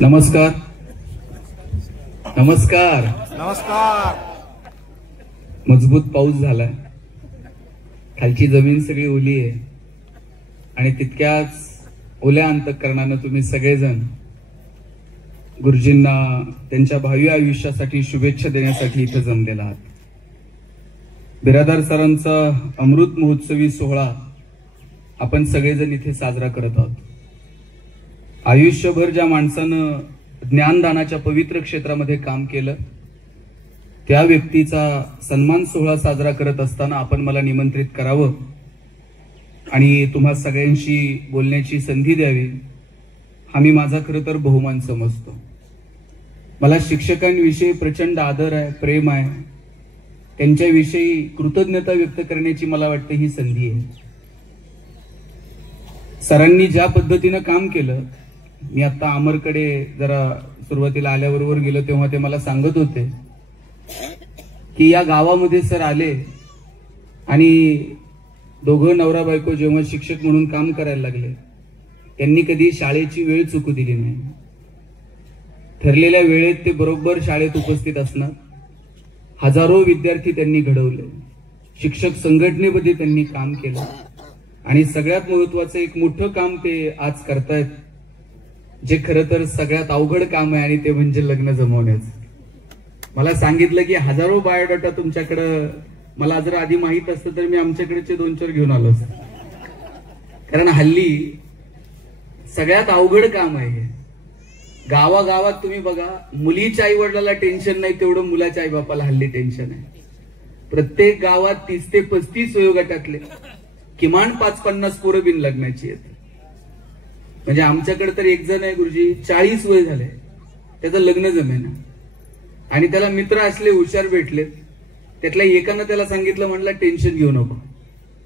नमस्कार नमस्कार नमस्कार. मजबूत पाऊस झालाय, खालची जमीन सगळी ओली आहे आणि तितक्याच ओल्या अंतःकरणानं तुम्ही सगळेजण गुरुजींना त्यांच्या भावी आयुष्यासाठी शुभेच्छा देण्यासाठी इथं जमलेला आहात. बिरादार सरांचा अमृत महोत्सवी सोहळा आपण सगळेजण इथे साजरा करत आहोत. आयुष्यभर ज्या माणसानं ज्ञानदानाच्या पवित्र क्षेत्रामध्ये काम केलं त्या व्यक्तीचा सन्मान सोहळा साजरा करत असताना आपण मला निमंत्रित करावं आणि तुम्हा सगळ्यांशी बोलण्याची संधी द्यावी हा मी माझा खरं तर बहुमान समजतो. मला शिक्षकांविषयी प्रचंड आदर आहे, प्रेम आहे, त्यांच्याविषयी कृतज्ञता व्यक्त करण्याची मला वाटतं ही संधी आहे. सरांनी ज्या पद्धतीनं काम केलं, मी आता अमरकडे जरा सुरुवातीला आल्याबरोबर गेलो तेव्हा ते मला सांगत होते की या गावामध्ये सर आले आणि दोघं नवरा बायको जेव्हा शिक्षक म्हणून काम करायला लागले त्यांनी कधी शाळेची वेळ चुकू दिली नाही. ठरलेल्या वेळेत ते बरोबर शाळेत उपस्थित असणार. हजारो विद्यार्थी त्यांनी घडवले, शिक्षक संघटनेमध्ये त्यांनी काम केलं आणि सगळ्यात महत्वाचं एक मोठं काम ते आज करतायत, जे खरं तर सगळ्यात अवघड काम आहे आणि ते म्हणजे लग्न जमवण्याचं. मला सांगितलं की हजारो बायोडाटा तुमच्याकडं, मला जर आधी माहित असतं तर मी आमच्याकडचे 2-4 घेऊन आलो असतो, कारण हल्ली सगळ्यात अवघड काम आहे. गावागावात तुम्ही बघा, मुलीच्या आई वडिलाला टेन्शन नाही तेवढं मुलाच्या आई बापाला हल्ली टेन्शन आहे. प्रत्येक गावात 30 ते 35 वयोगटातले किमान 5-50 पोरं बिन लग्नाची आहेत. म्हणजे आमच्याकडे तर एक जण आहे गुरुजी, 40 वय झाले, त्याचं लग्न जमेना आणि त्याला मित्र असले हुशार भेटले, त्यातल्या एकानं त्याला सांगितलं, म्हणलं टेन्शन घेऊ नको,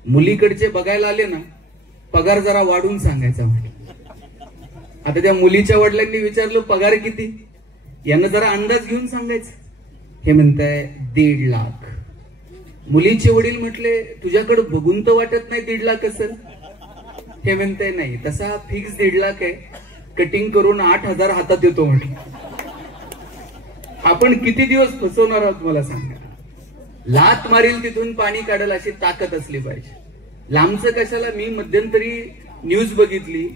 मुलीकडचे बघायला आले ना पगार जरा वाढून सांगायचा म्हटलं. आता त्या मुलीच्या वडिलांनी विचारलं पगार किती, यानं जरा अंदाज घेऊन सांगायचं. हे म्हणताय 1.5 लाख. मुलीचे वडील म्हटले तुझ्याकडे बघून तर वाटत नाही 1.5 लाख असेल. हे म्हणताय नाही, तसा फिक्स 1.5 लाख आहे, कटिंग करून 8,000 हातात येतो म्हटलं. आपण किती दिवस फसवणार आहोत मला सांगा. लात मारील तिथून पाणी काढल अशी ताकद असली पाहिजे. लांबचं कशाला. मी मध्यंतरी न्यूज बघितली,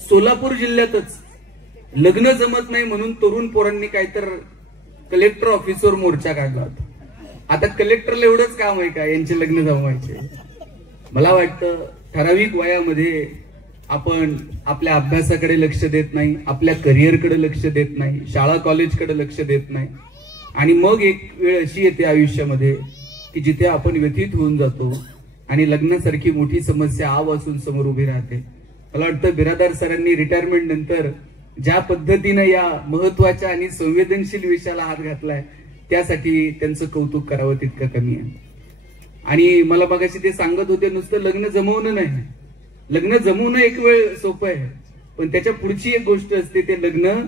सोलापूर जिल्ह्यातच लग्न जमत नाही म्हणून तरुण पोरांनी काहीतर कलेक्टर ऑफिसवर मोर्चा काढला होता. आता कलेक्टरला एवढंच काम आहे का यांचे लग्न जमवायचे? मला वाटतं ठराविक वयामध्ये आपण आपल्या अभ्यासाकडे लक्ष देत नाही, आपल्या करिअरकडे लक्ष देत नाही, शाळा कॉलेजकडे लक्ष देत नाही आणि मग एक वेळ अशी येते आयुष्यामध्ये की जिथे आपण व्यथित होऊन जातो आणि लग्नासारखी मोठी समस्या आवासून समोर उभी राहते. मला वाटतं बिरादार सरांनी रिटायरमेंट नंतर ज्या पद्धतीनं या महत्वाच्या आणि संवेदनशील विषयाला हात घातलाय त्यासाठी त्यांचं कौतुक करावं तितकं कमी आहे. आणि मला मगाशी ते सांगत होते, नुसतं लग्न जमवणं नाही, लग्न जमवणं एक वेळ सोपं आहे, पण त्याच्या पुढची एक गोष्ट असते ते लग्न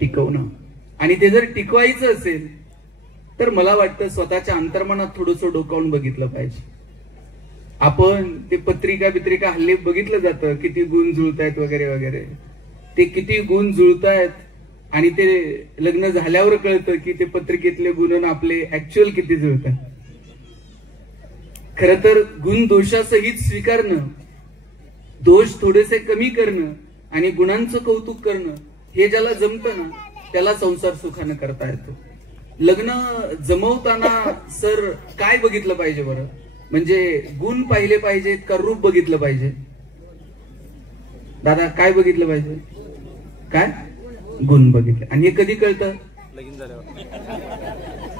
टिकवणं. आणि ते जर टिकवायचं असेल तर मला वाटतं स्वतःच्या अंतर्मनात थोडंसं डोकावून बघितलं पाहिजे. आपण ते पत्रिका हल्ली बघितलं जातं किती गुण जुळतायत वगैरे वगैरे, ते किती गुण जुळतायत आणि ते लग्न झाल्यावर कळतं की ते पत्रिकेतले गुण आपले ऍक्च्युअल किती जुळतात. खरं तर गुण दोषासहित स्वीकारणं, दोष थोडेसे कमी करणं आणि गुणांचं कौतुक करणं हे ज्याला जमतं ना त्याला संसार सुखानं करता येतो. लग्न जमवताना सर काय बघितलं पाहिजे बरं? म्हणजे गुण पाहिले पाहिजेत का रूप बघितलं पाहिजे? दादा काय बघितलं पाहिजे? काय गुण बघितले. आणि हे कधी कळतं? लगीन झाल्यावर.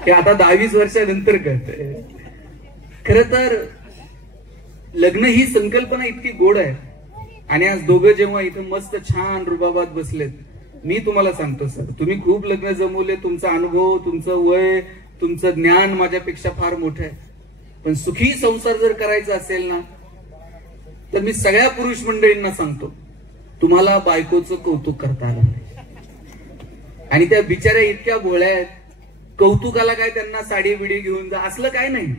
हे आता 22 वर्षानंतर कळतंय. खर तर लग्न ही संकल्पना इतकी गोड आहे आणि आज दोघं जेव्हा इथं मस्त छान रुबाबात बसलेत, मी तुम्हाला सांगतो सर, तुम्ही खूप लग्न जमवले, तुमचा अनुभव, तुमचं वय, तुमचं ज्ञान माझ्यापेक्षा फार मोठं आहे, पण सुखी संसार जर करायचा असेल ना तर मी सगळ्या पुरुष मंडळींना सांगतो, तुम्हाला बायकोचं कौतुक करता आलं पाहिजे. आणि त्या बिचाऱ्या इतक्या भोळ्या आहेत, कौतुकाला काय त्यांना साडी बिडी घेऊन जा असलं काय नाही.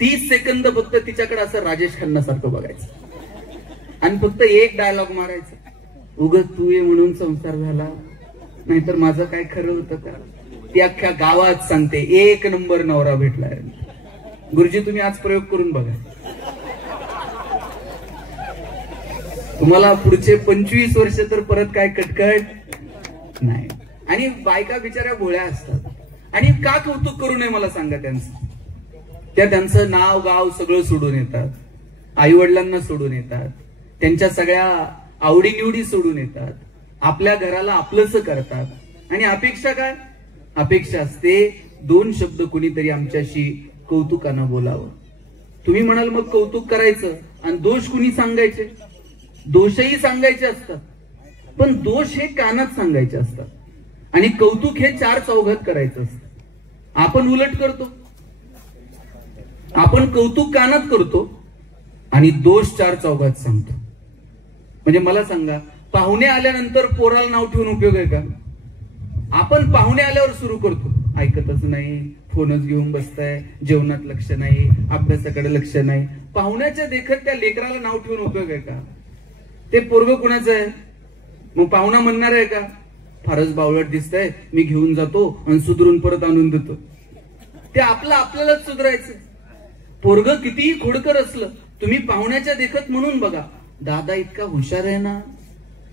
30 सेकंद फक्त तिच्याकडे असं राजेश खन्ना सारखं बघायचं आणि फक्त एक डायलॉग मारायचा, उगत तू ये म्हणून संसार झाला, नाहीतर माझं काय खरं होतं का? ती अख्ख्या गावात सांगते 1 नंबर नवरा भेटलाय. गुरुजी तुम्ही आज प्रयोग करून बघा, तुम्हाला पुढचे 25 वर्ष तर परत काय कटकट नाही. आणि बायका बिचाऱ्या भोळ्या असतात. आणि का कौतुक करू नये मला सांगा त्यांचं? त्यांचं नाव गाव सगळं सोडून येतात, आई वडिलांना सोडून येतात, त्यांच्या सगळ्या आवडीनिवडी सोडून येतात, आपल्या घराला आपलंच करतात. आणि अपेक्षा काय? अपेक्षा असते 2 शब्द कुणीतरी आमच्याशी कौतुकानं बोलावं. तुम्ही म्हणाल मग कौतुक करायचं आणि दोष कुणी सांगायचे? दोषही सांगायचे असतात, पण दोष हे कानात सांगायचे असतात आणि कौतुक हे 4 चौघात करायचं असतं. आपण उलट करतो, आपण कौतुक कानात करतो आणि दोष 4 चौघात सांगतो. म्हणजे मला सांगा, पाहुणे आल्यानंतर पोराला नाव ठेवून उपयोग आहे का? आपण पाहुणे आल्यावर सुरू करतो, ऐकतच नाही, फोनच घेऊन बसताय, जेवणात लक्ष नाही, अभ्यासाकडे लक्ष नाही. पाहुण्याच्या देखत त्या लेकराला नाव ठेवून उपयोग आहे का? ते पोरग कुणाचं आहे? मग पाहुणा म्हणणार आहे का फारच बावळट दिसतंय, मी घेऊन जातो आणि सुधरून परत आणून देतो? ते आपल्यालाच सुधारायचं. पोरग कितीही खोडकर असलं, तुम्ही पाहुण्याच्या देखत म्हणून बघा, दादा इतका हुशार आहे ना,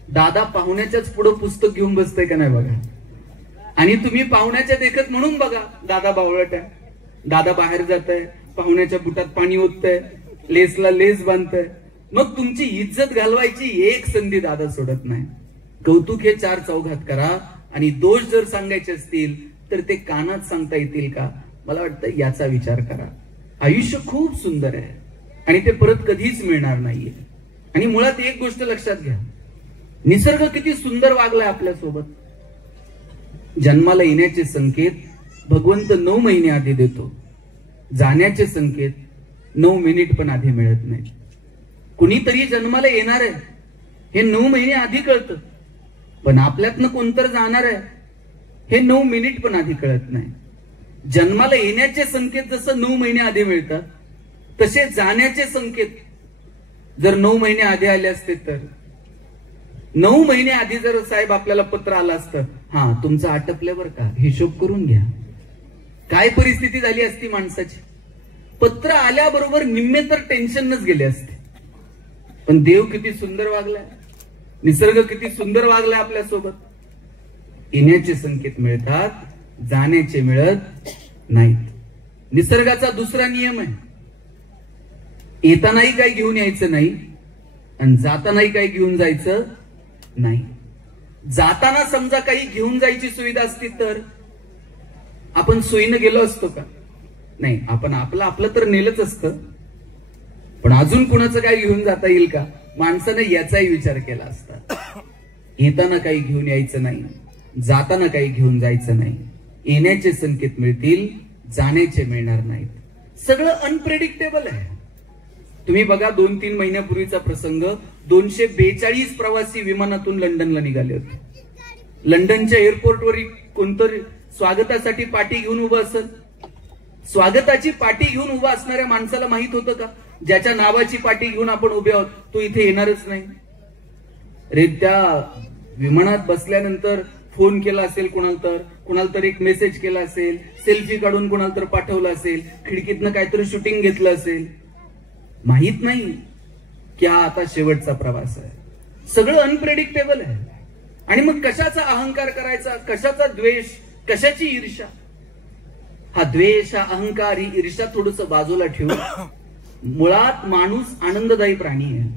दादा पाहुण्याच्याच पुढे पुस्तक घेऊन बसतंय का नाही बघा. आणि तुम्ही पाहुण्याच्या देखत म्हणून बघा, दादा बावळट आहे, दादा बाहेर जात आहे, पाहुण्याच्या बुटात पाणी ओततंय, लेसला लेस बांधतंय. मग तुमची इज्जत घालवायची एक संधी दादा सोडत नाही. कौतुक हे 4 चौघात करा आणि दोष जर सांगायचे असतील तर ते कानात सांगता येतील का? मला वाटतं याचा विचार करा. आयुष्य खूप सुंदर आहे आणि ते परत कधीच मिळणार नाहीये. आणि मुळात एक गोष्ट लक्षात घ्या, निसर्ग किती सुंदर वागलाय आपल्यासोबत. जन्माला येण्याचे संकेत भगवंत 9 महिने आधी देतो, जाण्याचे संकेत 9 मिनिट पण आधी मिळत नाही. कुणीतरी जन्माला येणार आहे हे 9 महिने आधी कळतं, पण आपल्यातनं कोणतर जाणार आहे हे 9 मिनिट पण आधी कळत नाही. जन्माला येण्याचे संकेत जसं 9 महिने आधी मिळतात, तसे जाण्याचे संकेत जर 9 महिने आधी आले असते तर 9 महिने आधी जर साहेब आपल्याला पत्र आलं असतं, हा तुमचं आटपल्यावर का, हिशोब करून घ्या, काय परिस्थिती झाली असती माणसाची. पत्र आल्याबरोबर निम्मे तर टेन्शनच गेले असते. पण देव किती सुंदर वागलाय, निसर्ग किती सुंदर वागलाय आपल्यासोबत. येण्याचे संकेत मिळतात, जाण्याचे मिळत नाहीत. निसर्गाचा दुसरा नियम आहे, येतानाही काही घेऊन यायचं नाही आणि जातानाही काही घेऊन जायचं नाही. जाताना समजा काही घेऊन जायची सुविधा असती तर आपण सोयीनं गेलो असतो का? नाही, आपण आपलं तर नेलंच असतं, पण अजून कुणाचं काही घेऊन जाता येईल का? माणसानं याचाही विचार केला असता. येताना काही घेऊन यायचं नाही, जाताना काही घेऊन जायचं नाही. येण्याचे संकेत मिळतील, जाण्याचे मिळणार नाहीत. सगळं अनप्रेडिक्टेबल आहे. तुम्ही बघा, 2-3 महिन्यापूर्वीचा प्रसंग, 242 प्रवासी विमानातून लंडनला निघाले होते. लंडनच्या एअरपोर्टवर कोणतरी स्वागतासाठी पाठी घेऊन उभं असेल. स्वागताची पाठी घेऊन उभा असणाऱ्या माणसाला माहित होतं का, ज्याच्या नावाची पाठी घेऊन आपण उभे आहोत तो इथे येणारच नाही? रे, त्या विमानात बसल्यानंतर फोन केला असेल कुणाला तर एक मेसेज केला असेल, सेल्फी काढून कुणाला तर पाठवला असेल, खिडकीतनं काहीतरी शूटिंग घेतलं असेल. माहित नाही की हा आता शेवटचा प्रवास आहे. सगळं अनप्रेडिक्टेबल आहे. आणि मग कशाचा अहंकार करायचा, कशाचा द्वेष, कशाची ईर्ष्या? हा द्वेष, हा अहंकार, ही ईर्ष्या थोडस बाजूला ठेवून, मुळात माणूस आनंददायी प्राणी आहे.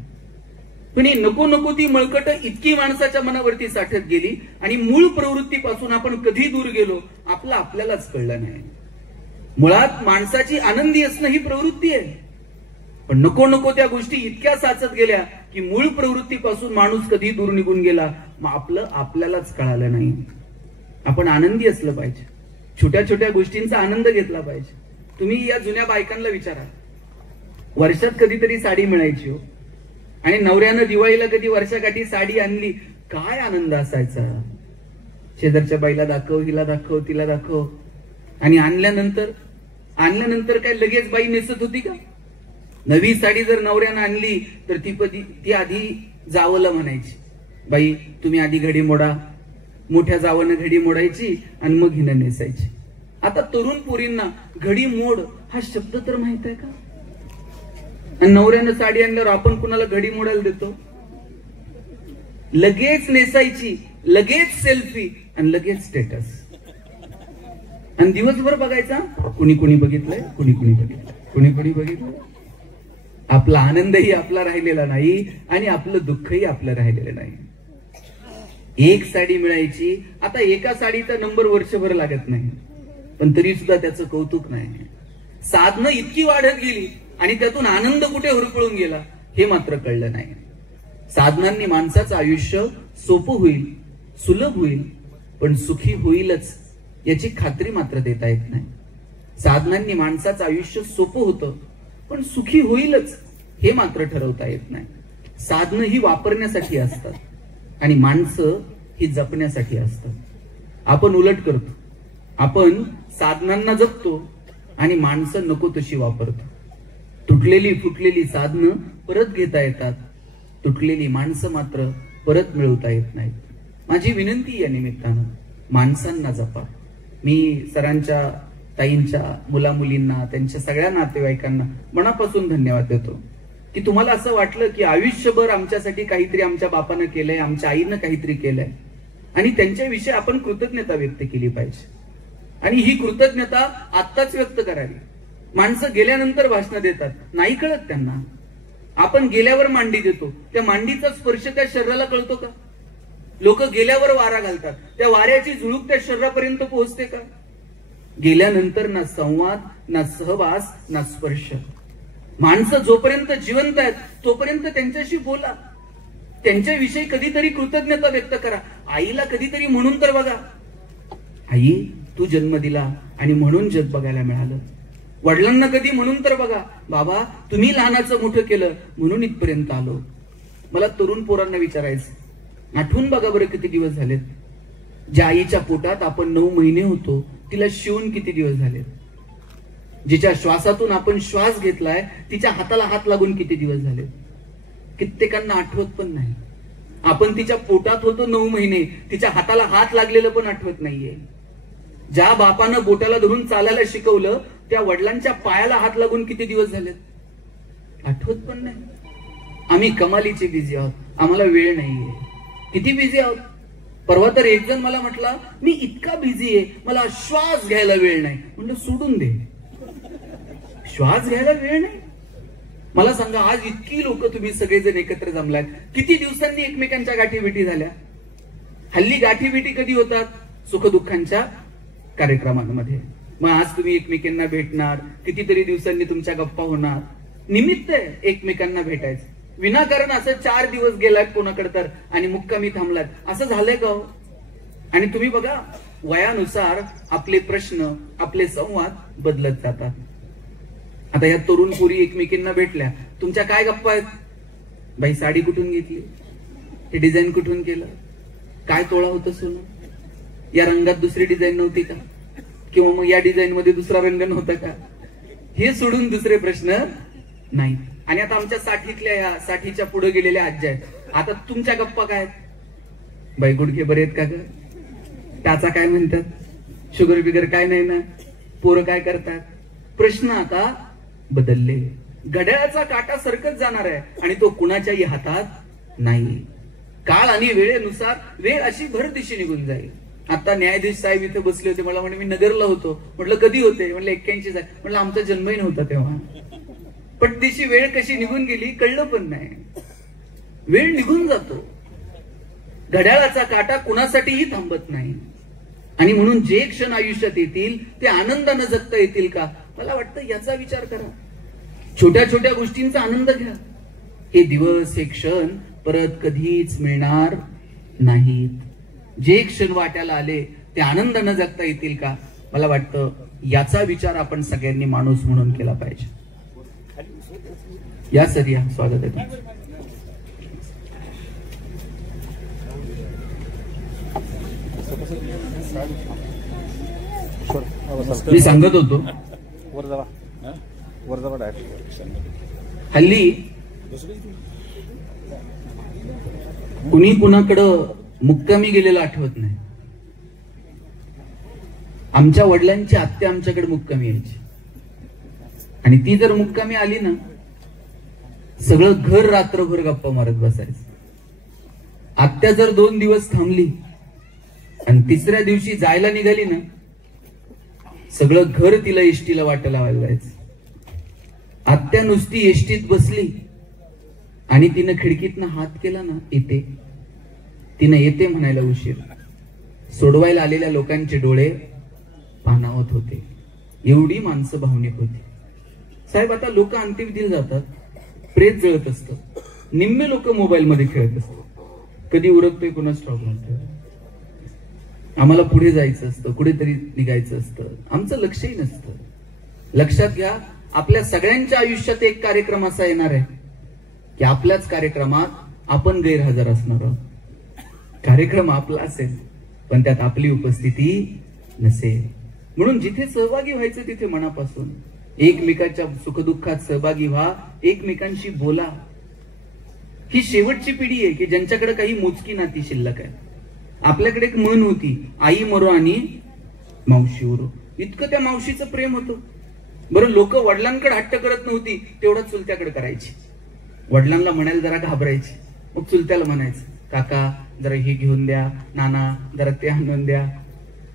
पण ही नको ती मळकट इतकी माणसाच्या मनावरती साठत गेली आणि मूळ प्रवृत्तीपासून आपण कधी दूर गेलो आपल्यालाच कळलं नाही. मुळात माणसाची आनंदी असणं ही प्रवृत्ती आहे, पण नको त्या गोष्टी इतक्या साचत गेल्या की मूळ प्रवृत्तीपासून माणूस कधी दूर निघून गेला, मग आपल्यालाच कळालं नाही. आपण आनंदी असलं पाहिजे, छोट्या गोष्टींचा आनंद घेतला पाहिजे. तुम्ही या जुन्या बायकांना विचारा, वर्षात कधीतरी साडी मिळायची हो, आणि नवऱ्यानं दिवाळीला कधी वर्षाकाठी साडी आणली, काय आनंद असायचा. शेजारच्या बाईला दाखव, हिला दाखव, तिला दाखव. आणि आणल्यानंतर काय लगेच बाई नेसत होती का? नवी साडी जर नवऱ्यानं आणली तर ती आधी जावलं म्हणायची, बाई तुम्ही आधी घडी मोडा, मोठ्या जावानं घडी मोडायची आणि मग हिनं नेसायची. आता तरुण पोरींना घडी मोड हा शब्द तर माहित आहे का? आणि नवऱ्यानं साडी आणल्यावर आपण कुणाला घडी मोडायला देतो? लगेच नेसायची, लगेच सेल्फी आणि लगेच स्टेटस. आणि दिवसभर बघायचा, कुणी कुणी बघितलंय, कुणी कुणी बघितलंय, कुणी कुणी बघितलंय. आपला आनंदही आपला राहिलेला नाही आणि आपलं दुःखही आपलं राहिलेलं नाही. एक साडी मिळायची, आता एका साडीचा नंबर वर्षभर लागत नाही, पण तरी सुद्धा त्याचं कौतुक नाही. साधनं इतकी वाढत गेली आणि त्यातून आनंद कुठे हुरपळून गेला हे मात्र कळलं नाही. साधनांनी माणसाचं आयुष्य सोपं होईल, सुलभ होईल, पण सुखी होईलच याची खात्री मात्र देता येत नाही. साधनांनी माणसाचं आयुष्य सोपं होतं, पण सुखी होईलच हे मात्र ठरवता येत नाही. साधनं ही वापरण्यासाठी असतात आणि माणसं ही जपण्यासाठी असतात. आपण उलट करतो, आपण साधनांना जपतो आणि माणसं नको तशी वापरतो. तुटलेली फुटलेली साधनं परत घेता येतात, तुटलेली माणसं मात्र परत मिळवता येत नाहीत. माझी विनंती या निमित्तानं माणसांना जपा. मी सरांच्या, ताईंच्या, मुला मुलींना, त्यांच्या सगळ्या नातेवाईकांना मनापासून धन्यवाद देतो की तुम्हाला असं वाटलं की आयुष्यभर आमच्यासाठी काहीतरी आमच्या बापानं केलंय, आमच्या आईनं काहीतरी केलंय आणि त्यांच्याविषयी आपण कृतज्ञता व्यक्त केली पाहिजे. आणि ही कृतज्ञता आत्ताच व्यक्त करावी. माणसं गेल्यानंतर भाषणं देतात, नाही कळत त्यांना. आपण गेल्यावर मांडी देतो, त्या मांडीचा स्पर्श त्या शरीराला कळतो का? लोक गेल्यावर वारा घालतात, त्या वाऱ्याची झुळूक त्या शरीरापर्यंत पोहोचते का? गेल्यानंतर ना संवाद, ना सहवास, ना स्पर्श. माणसं जोपर्यंत जिवंत आहेत तोपर्यंत त्यांच्याशी बोला, त्यांच्याविषयी कधीतरी कृतज्ञता व्यक्त करा. आईला कधीतरी म्हणून तर बघा, आई तू जन्म दिला आणि म्हणून जग बघायला मिळालं. वडिलांना कधी म्हणून तर बघा, बाबा तुम्ही लहानाचं मोठं केलं म्हणून इथपर्यंत आलो. मला तरुण पोरांना विचारायचं, आठवून बघा बरं किती दिवस झालेत. ज्या आईच्या पोटात आपण 9 महिने होतो तिला शिवून किती दिवस झालेत. जिच्या श्वासातून आपण श्वास घेतलाय तिच्या हाताला हात लागून किती दिवस झाले. कित्येकांना आठवत पण नाही. आपण तिच्या पोटात होतो 9 महिने, तिच्या हाताला हात लागलेलं पण आठवत नाहीये. ज्या बापानं बोटाला धरून चालायला शिकवलं त्या वडिलांच्या पायाला हात लागून किती दिवस झालेत, आठवत पण नाही. आम्ही कमालीचे बिझी आहोत, आम्हाला वेळ नाहीये. किती बिझी आहोत. परवा तर एक जण मला म्हटला, मी इतका बिझी आहे मला श्वास घ्यायला वेळ नाही. म्हणलं सोडून दे, श्वास घ्यायला वेळ नाही. मला सांगा, आज इतकी लोक तुम्ही सगळेजण एकत्र जमलात, किती दिवसांनी एकमेकांच्या गाठीभेटी झाल्या. हल्ली गाठीभेटी कधी होतात? सुखदुःखांच्या कार्यक्रमांमध्ये. मग आज तुम्ही एकमेकांना भेटणार, कितीतरी दिवसांनी तुमच्या गप्पा होणार. निमित्त आहे एकमेकांना भेटायचं. विनाकारण असं 4 दिवस गेलात कोणाकडे तर आणि मुक्कामी थांबलात, असं झालंय का? आणि तुम्ही बघा, वयानुसार आपले प्रश्न, आपले संवाद बदलत जातात. आता या तरुण पोरी एकमेकींना भेटल्या, तुमच्या काय गप्पा आहेत? बाई साडी कुठून घेतली, हे डिझाईन कुठून केलं, काय तोळा होतं सोनं, या रंगात दुसरी डिझाईन नव्हती का, किंवा मग या डिझाईन मध्ये दुसरा रंग नव्हता का? हे सोडून दुसरे प्रश्न नाही. आणि आता आमच्या 60तल्या, या 60च्या पुढे गेलेल्या आज्या आहेत. आता तुमच्या गप्पा काय आहेत? बाई गुडघे बरे आहेत का ग, त्याचा काय म्हणतात, शुगर बिगर काय नाही ना, पोरं काय करतात. प्रश्न आता बदलले. घड्याळाचा काटा सरकत जाणार आहे आणि तो कुणाच्याही हातात नाही. काळ आणि वेळेनुसार वेळ अशी भर दिशे निघून जाईल. आता न्यायाधीश साहेब इथे बसले होते, मला म्हणे मी नगरला होतो. म्हटलं कधी होते? म्हटलं 81 साहेब. म्हटलं आमचा जन्मही नव्हता तेव्हा. पटदिशी वेळ कशी निघून गेली कळलं पण नाही. वेळ निघून जातो. घड्याळाचा काटा कुणासाठीही थांबत नाही. आणि म्हणून जे क्षण आयुष्यात येतील ते आनंदानं जगता येतील का, मला वाटतं याचा विचार करा. छोट्या छोट्या गोष्टींचा आनंद घ्या. हे दिवस, हे क्षण परत कधीच मिळणार नाहीत. जे क्षण वाट्याला आले ते आनंदानं जगता येतील का, मला वाटतं याचा विचार आपण सगळ्यांनी माणूस म्हणून केला पाहिजे. या सर, या स्वागत आहे तुमचं. मी सांगत होतो हल्ली कुणी कुणाकडं मुक्कामी गेलेलं आठवत नाही. आमच्या वडिलांची आत्या आमच्याकडे मुक्कामी यायची आणि ती जर मुक्कामी आली ना, सगळं घर रात्रभर गप्पा मारत बसायचं. आत्या जर 2 दिवस थांबली आणि तिसऱ्या दिवशी जायला निघाली ना, सगळं घर तिला एसटीला वाटा लावायला जायचं. आत्या नुसती एसटीत बसली आणि तिनं खिडकीतनं हात केला ना, येते, तिनं येते म्हणायला उशीर. सोडवायला आलेल्या लोकांचे डोळे पाणावत होते. एवढी माणसं भावनिक होती. साहेब, आता लोक अंतिम विधीला जातात, प्रेत जळत असतं, निम्मे लोक मोबाईल मध्ये खेळत असतात. कधी उरकतोय कोणाच ठाऊक नव्हतं. आम्हाला पुढे जायचं असतं, कुठेतरी निघायचं असतं, आमचं लक्षही नसतं. लक्षात घ्या, आपल्या सगळ्यांच्या आयुष्यात एक कार्यक्रम असा येणार आहे की आपल्याच कार्यक्रमात आपण गैरहजर असणार आहोत. कार्यक्रम आपला असेल पण त्यात आपली उपस्थिती नसेल. म्हणून जिथे सहभागी व्हायचं तिथे मनापासून एकमेकांच्या सुखदुःखात सहभागी व्हा, एकमेकांशी बोला. ही शेवटची पिढी आहे की ज्यांच्याकडे काही मोजकी नाती शिल्लक आहे. आपल्याकडे एक म्हण होती, आई मरो आणि मावशी उरो. इतकं त्या मावशीचं प्रेम होतं. बरं, लोक वडिलांकडे हट्ट करत नव्हती, तेवढं चुलत्याकडे करायची. वडिलांना म्हणायला जरा घाबरायची, मग चुलत्याला म्हणायचं, काका जरा हे घेऊन द्या, नाना जरा ते आणून द्या.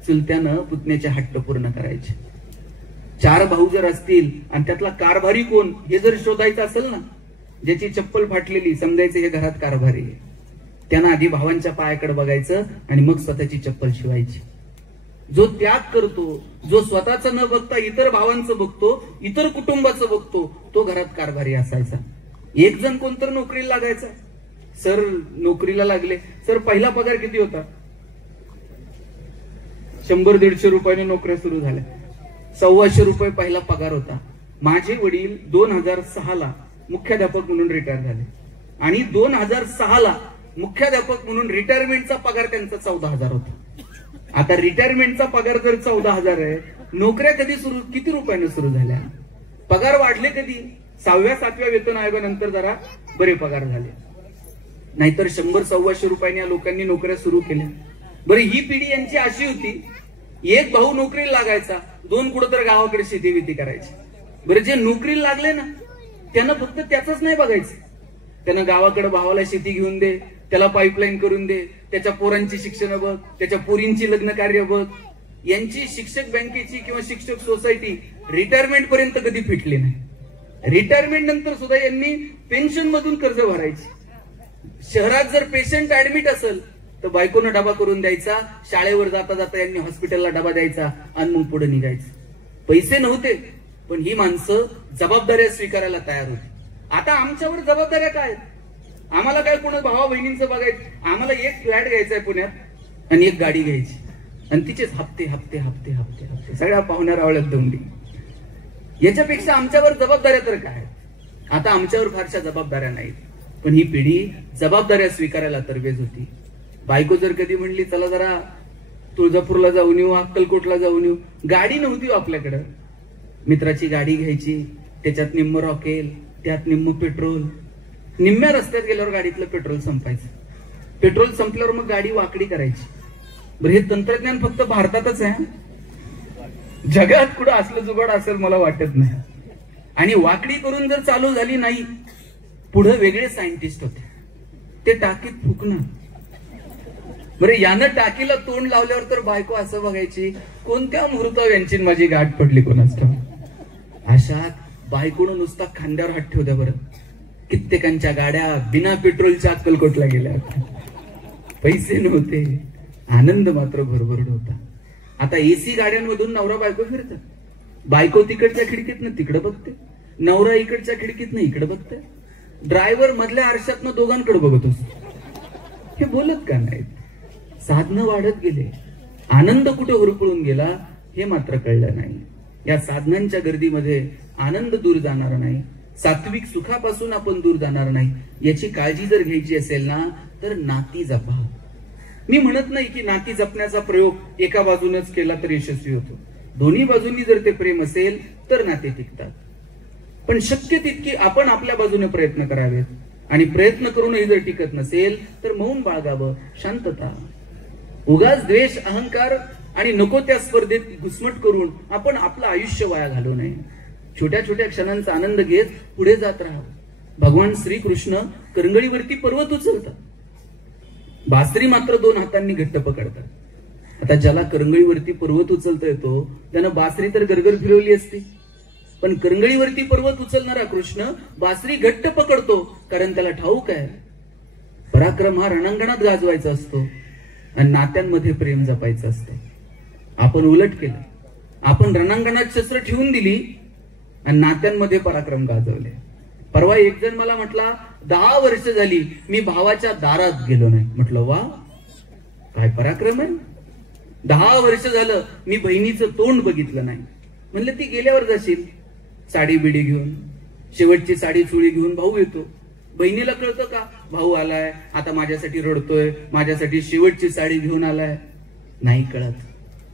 चुलत्यानं पुतण्याचे हट्ट पूर्ण करायचे. 4 भाऊ जर असतील आणि त्यातला कारभारी कोण हे जर शोधायचं असेल ना, ज्याची चप्पल फाटलेली, समजायचं हे घरात कारभारी आहे. त्यांना आधी भावांच्या पायाकडे बघायचं आणि मग स्वतःची चप्पल शिवायची. जो त्याग करतो, जो स्वतःचं न बघता इतर भावांचं बघतो, इतर कुटुंबाचं बघतो, तो घरात कारभारी असायचा. एक जण कोणतर नोकरीला लागायचा. सर नोकरीला लागले, सर पहिला पगार किती होता? 100-150 रुपयाने नोकऱ्या सुरू झाल्या. 125 रुपये पहिला पगार होता. माझे वडील 2006ला मुख्याध्यापक म्हणून रिटायर झाले आणि 2006ला मुख्याध्यापक म्हणून रिटायरमेंटचा पगार त्यांचा 14,000 होता. आता रिटायरमेंटचा पगार जर 14,000 आहे, नोकऱ्या कधी सुरू, किती रुपयाने सुरू झाल्या? पगार वाढले कधी? 6व्या-7व्या वेतन आयोगानंतर जरा बरे पगार झाले. नाहीतर 100-125 रुपयांनी या लोकांनी नोकऱ्या सुरू केल्या. बरं, ही पिढी यांची अशी होती, एक भाऊ नोकरीला लागायचा, 2 कुठं तर गावाकडे शेती करायची. बरं, जे नोकरीला लागले ना, त्यांना फक्त त्याच नाही बघायचं. त्यानं गावाकडे भावाला शेती घेऊन दे, त्याला पाईपलाईन करून दे, त्याच्या पोरांची शिक्षण बघ, त्याच्या पोरींची लग्न कार्य बघ. यांची शिक्षक बँकेची किंवा शिक्षक सोसायटी रिटायरमेंट पर्यंत कधी फिटली नाही. रिटायरमेंट नंतर सुद्धा यांनी पेन्शन मधून कर्ज भरायची. शहरात जर पेशंट ऍडमिट असेल तर बायकोनं डबा करून द्यायचा, शाळेवर जाता जाता यांनी हॉस्पिटलला डबा द्यायचा आणि मग पुढे निघायचं. पैसे नव्हते पण ही माणसं जबाबदाऱ्या स्वीकारायला तयार होती. आता आमच्यावर जबाबदाऱ्या काय? आम्हाला काय कोणा भावा बहिणींचं बघायचं? आम्हाला एक फ्लॅट घ्यायचा आहे पुण्यात आणि एक गाडी घ्यायची आणि तिचेच हप्ते हप्ते हप्ते हप्ते हप्ते सगळ्या पाहुण्या रावळ्यात दौंडी. याच्यापेक्षा आमच्यावर जबाबदाऱ्या तर काय? आता आमच्यावर फारशा जबाबदाऱ्या नाहीत, पण ही पिढी जबाबदाऱ्या स्वीकारायला तरबेज होती. बायको जर कधी म्हणली चला जरा तुळजापूरला जाऊन येऊ, अक्कलकोटला जाऊन येऊ, गाडी नव्हती आपल्याकडं. मित्राची गाडी घ्यायची, त्याच्यात निम्म रॉकेल, त्यात निम्म पेट्रोल. निम्म्या रस्त्यात गेल्यावर गाडीतलं पेट्रोल संपायचं. पेट्रोल संपल्यावर मग गाडी वाकडी करायची. बरं, हे तंत्रज्ञान फक्त भारतातच आहे, जगात कुठं असलं जुगाड असेल मला वाटत नाही. आणि वाकडी करून जर चालू झाली नाही, पुढे वेगळे सायंटिस्ट होते, ते टाकीत फुकणं. बरं, यानं टाकीला तोंड लावल्यावर तर बायको असं बघायची, कोणत्या मुहूर्तावर यांची माझी गाठ पडली कोणाच ठाऊक. अशात बायकोनं नुसता खांद्यावर हात ठेवू द्या. बरं, कित्येकांच्या गाड्या बिना पेट्रोलच्या अक्कलकोटला गेल्या. पैसे नव्हते, आनंद मात्र भरभरून होता. आता एसी गाड्यांमधून नवरा बायको फिरतात. बायको तिकडच्या खिडकीतनं तिकडे बघते, नवरा इकडच्या खिडकीतनं इकडे बघते. ड्रायव्हर मधल्या आरशातनं दोघांकडे बघत असतो. हे बोलत का नाहीत? साधनं वाढत गेले, आनंद कुठे हुरपळून गेला हे मात्र कळलं नाही. या साधनांच्या गर्दीमध्ये आनंद दूर जाणार नाही, सात्विक सुखापासून आपण दूर जाणार नाही. याची काळजी जर घ्यायची असेल ना, तर नाती जपा. मी म्हणत नाही की नाती जपण्याचा प्रयोग एका बाजूनच केला तर यशस्वी होतो. दोन्ही बाजूंनी जर ते प्रेम असेल तर नाते टिकतात. पण शक्य तितकी आपण आपल्या बाजूने प्रयत्न करावेत. आणि प्रयत्न करूनही जर टिकत नसेल तर मौन बाळगावं, शांतता. उगाच द्वेष अहंकार आणि नको त्या स्पर्धेत घुसमट करून आपण आपलं आयुष्य वाया घालवू नये. छोट्या छोट्या क्षणांचा आनंद घेत पुढे जात राहा. भगवान श्रीकृष्ण करंगळीवरती पर्वत उचलतात, बासरी मात्र 2 हातांनी घट्ट पकडतात. आता ज्याला करंगळीवरती पर्वत उचलता येतो त्यानं बासरी तर गरगर फिरवली असती, पण करंगळीवरती पर्वत उचलणारा कृष्ण बासरी घट्ट पकडतो, कारण त्याला ठाऊक आहे पराक्रम हा रणांगणात गाजवायचा असतो आणि नात्यांमध्ये प्रेम जपायचं असतं. आपण उलट केलं, आपण रणांगणात शस्त्र ठेवून दिली आणि नात्यांमध्ये पराक्रम गाजवले. परवा एक जण मला म्हटला 10 वर्ष झाली मी भावाच्या दारात गेलो नाही. म्हटलं वा, काय पराक्रम आहे. 10 वर्ष झालं मी बहिणीचं तोंड बघितलं नाही. म्हणलं ती गेल्यावर जाशील साडी बिडी घेऊन, शेवटची साडी चुळी घेऊन भाऊ येतो. बहिणीला कळतं का भाऊ आलाय, आता माझ्यासाठी रडतोय, माझ्यासाठी शेवटची साडी घेऊन आलाय? नाही कळत.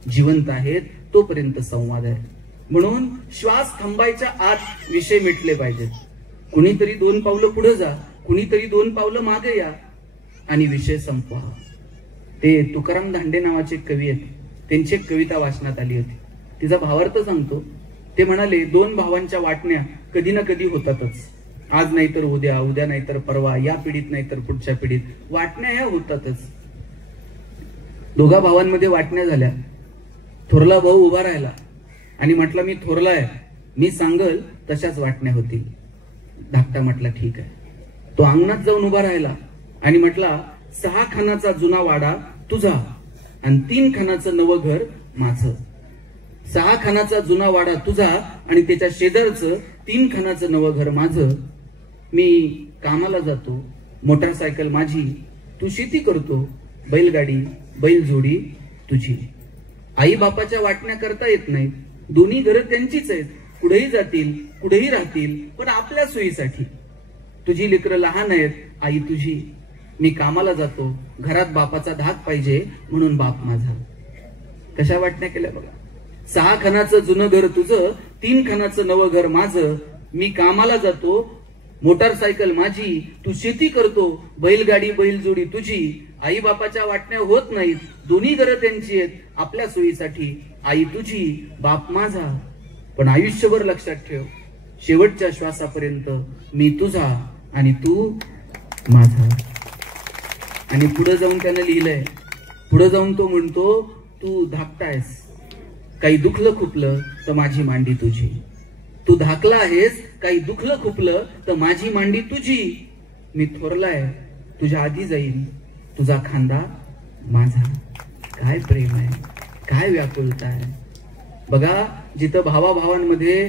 जिवंत आहेत तोपर्यंत संवाद आहे. म्हणून श्वास थांबायच्या आत विषय मिटले पाहिजेत. कुणीतरी 2 पावलं पुढे जा, कुणीतरी 2 पावलं मागे या आणि विषय संपवा. ते तुकाराम धांडे नावाचे कवी आहेत, त्यांची एक कविता वाचनात आली होती. तिचा भावार्थ सांगतो. ते म्हणाले 2 भावांच्या वाटण्या कधी ना कधी होतातच. आज नाही तर उद्या, उद्या नाही तर परवा, या पिढीत नाही तर पुढच्या पिढीत वाटण्या ह्या होतातच. 2 भावांमध्ये वाटण्या झाल्या. थोरला भाऊ उभा राहिला आणि म्हटला मी थोरला आहे, मी सांगल तशाच वाटण्या होतील. धाकटा म्हटला ठीक आहे. तो अंगणात जाऊन उभा राहिला आणि म्हटला 6 खानाचा जुना वाडा तुझा आणि 3 खानाचं नवं घर माझं. 6 खानाचा जुना वाडा तुझा आणि त्याच्या शेजारचं 3 खानाचं नवं घर माझं. मी कामाला जातो, मोटारसायकल माझी, तू शेती करतो, बैलगाडी बैलजोडी तुझी. आई बापाच्या वाटण्या करता येत नाहीत. दोन्ही घरं त्यांचीच आहेत. कुठेही जातील, कुठेही राहतील, पण आपल्या सोयीसाठी. तुझी लेकरं लहान आहेत, आई तुझी. मी कामाला जातो, घरात बापाचा धाक पाहिजे म्हणून बाप माझा. कशा वाटण्या केल्या बघा. 6 खानाचं जुनं घर तुझं, 3 खानाचं नवं घर माझं. मी कामाला जातो, मोटारसायकल माझी, तू शेती करतो, बैलगाडी बैलजोडी तुझी. आई बापाच्या वाटण्या होत नाहीत. दोन्ही घरं त्यांची आहेत, आपल्या सोयीसाठी. आई तुझी, बाप माझा. पण आयुष्यभर लक्षात ठेव, शेवटच्या श्वासापर्यंत मी तुझा आणि तू माझा. आणि पुढे जाऊन त्यानं लिहिलंय, पुढे जाऊन तो म्हणतो तू धाकटायस, काही दुखलं खुपलं तर माझी मांडी तुझी. तू धाकला आहेस, काही दुखलं खुपलं तर माझी मांडी तुझी. मी थोरलाय, तुझ्या आधी जाईन, तुझा खांदा माझा. काय प्रेम आहे, काय व्याकुलता आहे बघा. जिथं भावाभावांमध्ये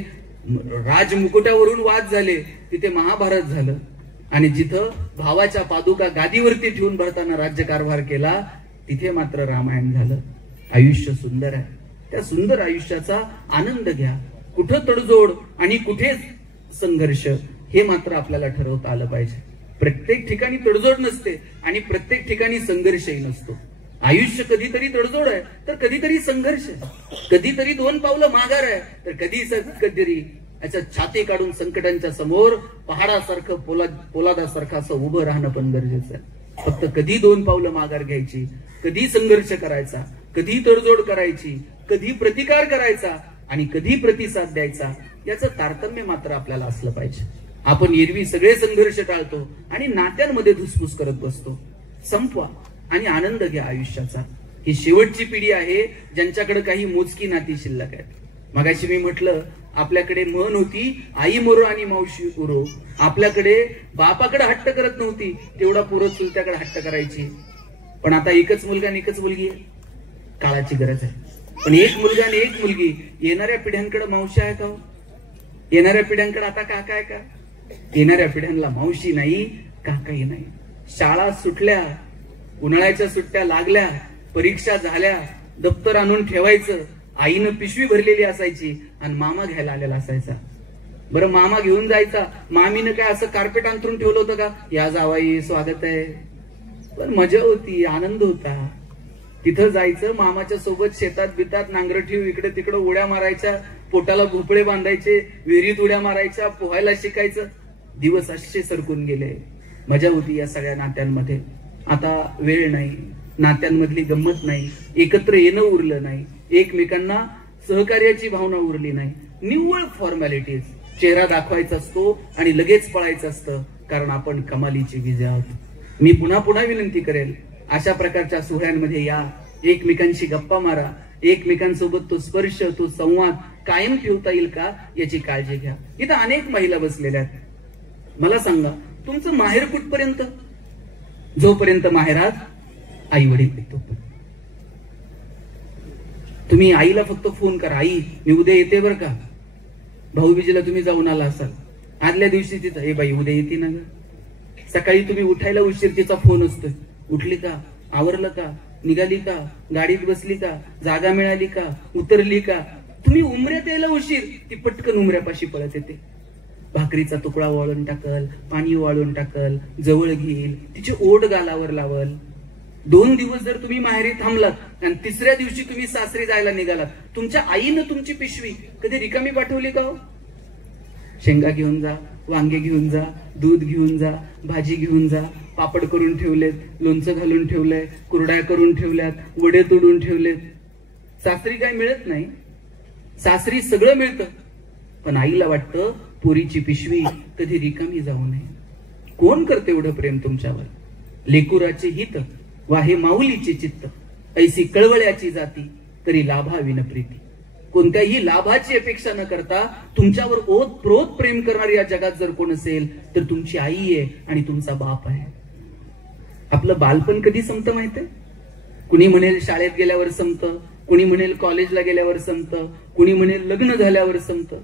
राजमुकुटावरून वाद झाले तिथे महाभारत झालं, आणि जिथं भावाच्या पादुका गादीवरती ठेवून भरताना राज्यकारभार केला तिथे मात्र रामायण झालं. आयुष्य सुंदर आहे, त्या सुंदर आयुष्याचा आनंद घ्या. कुठं तडजोड आणि कुठे संघर्ष हे मात्र आपल्याला ठरवता आलं पाहिजे. प्रत्येक ठिकाणी तडजोड नसते आणि प्रत्येक ठिकाणी संघर्षही नसतो. आयुष्य कधीतरी तडजोड आहे तर कधीतरी संघर्ष आहे, कधीतरी 2 पावलं माघार आहे तर कधीतरी याच्या छाती काढून संकटांच्या समोर पहाडासारखं पोलादासारखं असं उभं राहणं पण गरजेचं आहे. फक्त कधी 2 पावलं माघार घ्यायची, कधी संघर्ष करायचा, कधी तडजोड करायची, कधी प्रतिकार करायचा आणि कधी प्रतिसाद द्यायचा, याचं तारतम्य मात्र आपल्याला असलं पाहिजे. आपण एरवी सगळे संघर्ष टाळतो आणि नात्यांमध्ये धुसफूस करत बसतो. संपवा आणि आनंद घ्या आयुष्याचा. ही शेवटची पिढी आहे ज्यांच्याकडे काही मोजकी नाती शिल्लक आहेत. मगाशी मी म्हटलं आपल्याकडे म्हण होती, आई मरो आणि मावशी उरो. आपल्याकडे बापाकडे हट्ट करत नव्हती, तेवढा पोरं चुलत्याकडे हट्ट करायची. पण आता एकच मुलगा आणि एकच मुलगी आहे, काळाची गरज आहे. पण एक मुलगा आणि एक मुलगी, येणाऱ्या पिढ्यांकडे मावशी आहे का? येणाऱ्या पिढ्यांकडे आता काका आहे का? येणाऱ्या पिढ्यांना मावशी नाही, काकाही नाही. शाळा सुटल्या, उन्हाळ्याच्या सुट्ट्या लागल्या, परीक्षा झाल्या, दप्तर आणून ठेवायचं. आईनं पिशवी भरलेली असायची आणि मामा घ्यायला आलेला असायचा. बरं मामा घेऊन जायचा, मामीनं काय असं कार्पेट अंथरून ठेवलं होतं का, या जावाई स्वागत आहे. पण मजा होती, आनंद होता. तिथं जायचं, मामाच्या सोबत शेतात बितात नांगर ठेव, इकडे तिकडे उड्या मारायच्या, पोटाला भोपळे बांधायचे, विहिरीत उड्या मारायच्या, पोहायला शिकायचं. दिवस असे सरकून गेले, मजा होती या सगळ्या नात्यांमध्ये. आता वेळ नाही, नात्यांमधली गंमत नाही, एकत्र येणं उरलं नाही, एकमेकांना सहकार्याची भावना उरली नाही. निव्वळ फॉर्मॅलिटीज, चेहरा दाखवायचा असतो आणि लगेच पळायचं असतं, कारण आपण कमालीचे विजय आहोत. मी पुन्हा पुन्हा विनंती करेल, अशा प्रकारच्या सोहळ्यांमध्ये या, एकमेकांशी गप्पा मारा, एकमेकांसोबत तो स्पर्श, तो संवाद कायम ठेवता येईल का याची काळजी घ्या. इथं अनेक महिला बसलेल्या आहेत. मला सांगा, तुमचं माहेर कुठपर्यंत? जोपर्यंत माहेरात आई वडील तोपर्यंत. तुम्ही आईला फक्त फोन करा, आई मी उद्या येते बरं का. भाऊबीजेला तुम्ही जाऊन आला असाल, आदल्या दिवशी तिथं, हे बाई उद्या येते ना ग. सकाळी तुम्ही उठायला उशीर, तिचा फोन असतोय, उठली का, आवरलं का, निघाली का, गाडीत बसली का, जागा मिळाली का, उतरली का. तुम्ही उमऱ्यात यायला उशीर, ती पटकन उमऱ्यापाशी पळत येते, भाकरीचा तुकडा वाळून टाकल, पाणी वाळून टाकल, जवळ घेईल, तिची ओढ गालावर लावल. 2 दिवस जर तुम्ही माहेरी थांबलात आणि तिसऱ्या दिवशी तुम्ही सासरी जायला निघालात, तुमच्या आईनं तुमची पिशवी कधी रिकामी पाठवली का हो? शेंगा घेऊन जा, वांगे घेऊन जा, दूध घेऊन जा, भाजी घेऊन जा, पापड करून ठेवलेत, लोणचं घालून ठेवलंय, कुरड्या करून ठेवल्यात, वडे तोडून ठेवलेत. सासरी काय मिळत नाही? सासरी सगळं मिळतं, पण आईला वाटतं पोरीची पिशवी कधी रिकामी जाऊ नये. कोण करते एवढं प्रेम तुमच्यावर? लेकुराचे हित वाहे माऊलीचे चित्त, ऐसी कळवळ्याची जाती तरी लाभाविन प्रीती. कोणत्याही लाभाची अपेक्षा न करता तुमच्यावर ओतप्रोत प्रेम करणारी या जगात जर कोण असेल तर तुमची आई आहे आणि तुमचा बाप आहे. आपलं बालपण कधी संपतं माहितीये? कुणी म्हणेल शाळेत गेल्यावर संपतं, कुणी म्हणेल कॉलेजला गेल्यावर संपतं, कुणी म्हणेल लग्न झाल्यावर संपतं.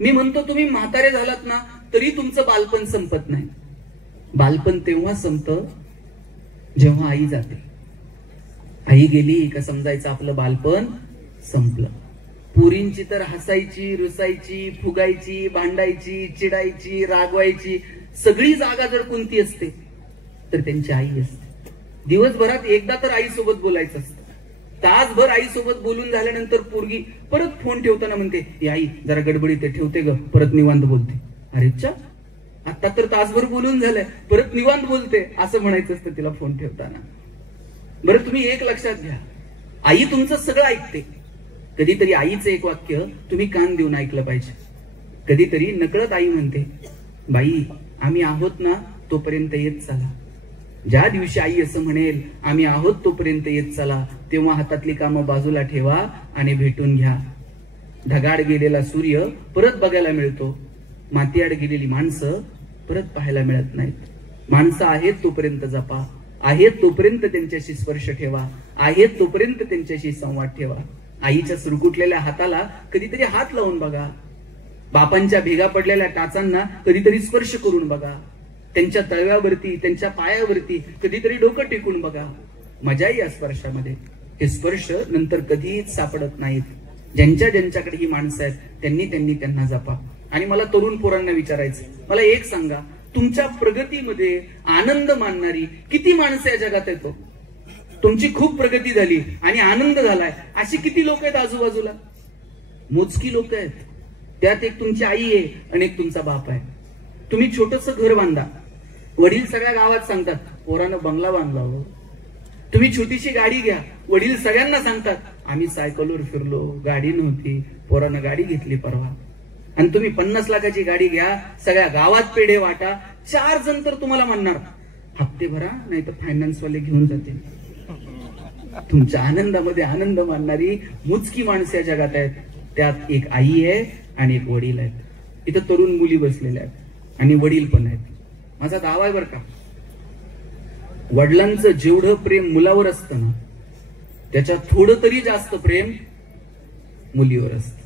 मी म्हणतो तुम्ही म्हातारे झालात ना तरी तुमचं बालपण संपत नाही. बालपण तेव्हा संपतं जेव्हा आई जाते. आई गेली का समजायचं आपलं बालपण संपलं. पुरींची तर हसायची, रुसायची, फुगायची, भांडायची, चिडायची, रागवायची सगळी जागा जर कोणती असते तर त्यांची आई असते. दिवसभरात एकदा तर आई सोबत बोलायचं असतं. तासभर आई सोबत बोलून झाल्यानंतर पोरगी परत फोन ठेवताना म्हणते, आई जरा गडबडीत ठेवते ग, परत निवांत बोलते. अरे चा, आता तर तासभर बोलून झालंय, परत निवांत बोलते असं म्हणायचं असतं तिला फोन ठेवताना. बरं तुम्ही एक लक्षात घ्या, आई तुमचं सगळं ऐकते. कधीतरी आईचं एक वाक्य तुम्ही कान देऊन ऐकलं पाहिजे. कधीतरी नकळत आई म्हणते, बाई आम्ही आहोत ना तोपर्यंत येत चला. ज्या दिवशी आई असं म्हणेल आम्ही आहोत तोपर्यंत येत चला, तेव्हा हातातली कामं बाजूला ठेवा आणि भेटून घ्या. ढगाड गेलेला सूर्य परत बघायला मिळतो, मातीआड गेलेली माणसं परत पाहायला मिळत नाहीत. माणसं आहेत तोपर्यंत जपा, आहेत तोपर्यंत त्यांच्याशी स्पर्श ठेवा, आहेत तोपर्यंत त्यांच्याशी संवाद ठेवा. आईच्या सुरकुटलेल्या हाताला कधीतरी हात लावून बघा. बापांच्या भेगा पडलेल्या टाचांना कधीतरी स्पर्श करून बघा. त्यांच्या तळव्यावरती, त्यांच्या पायावरती कधीतरी डोकं टेकून बघा. मजा या स्पर्शामध्ये. हे स्पर्श नंतर कधीच सापडत नाहीत. ज्यांच्याकडे ही माणसं आहेत त्यांनी त्यांना जपा. आणि मला तरुण पोरांना विचारायचं, मला एक सांगा, तुमच्या प्रगतीमध्ये आनंद मानणारी किती माणसं या जगात येतो? तुमची खूप प्रगती झाली आणि आनंद झालाय अशी किती लोक आहेत आजूबाजूला? मोजकी लोक आहेत. त्यात एक तुमची आई आहे आणि एक तुमचा बाप आहे. तुम्ही छोटस घर बांधा, वडील सगळ्या गावात सांगतात पोरानं बंगला बांधला हो. तुम्ही छोटीशी गाडी घ्या, वडील सगळ्यांना सांगतात आम्ही सायकलवर फिरलो, गाडी नव्हती, पोरानं गाडी घेतली परवा. आणि तुम्ही 50 लाखाची गाडी घ्या, सगळ्या गावात पेढे वाटा, 4 जण तर तुम्हाला म्हणणार हप्ते भरा नाही तर फायनान्स वाले घेऊन जाते. तुमच्या आनंदामध्ये आनंद मानणारी मोजकी माणसं या जगात आहेत. त्यात एक आई आहे आणि एक वडील आहेत. इथं तरुण मुली बसलेल्या आहेत आणि वडील पण आहेत. माझा दावा आहे बरं का, वडिलांचं जेवढं प्रेम मुलावर असतं ना त्याच्यात थोडं तरी जास्त प्रेम मुलीवर असतं.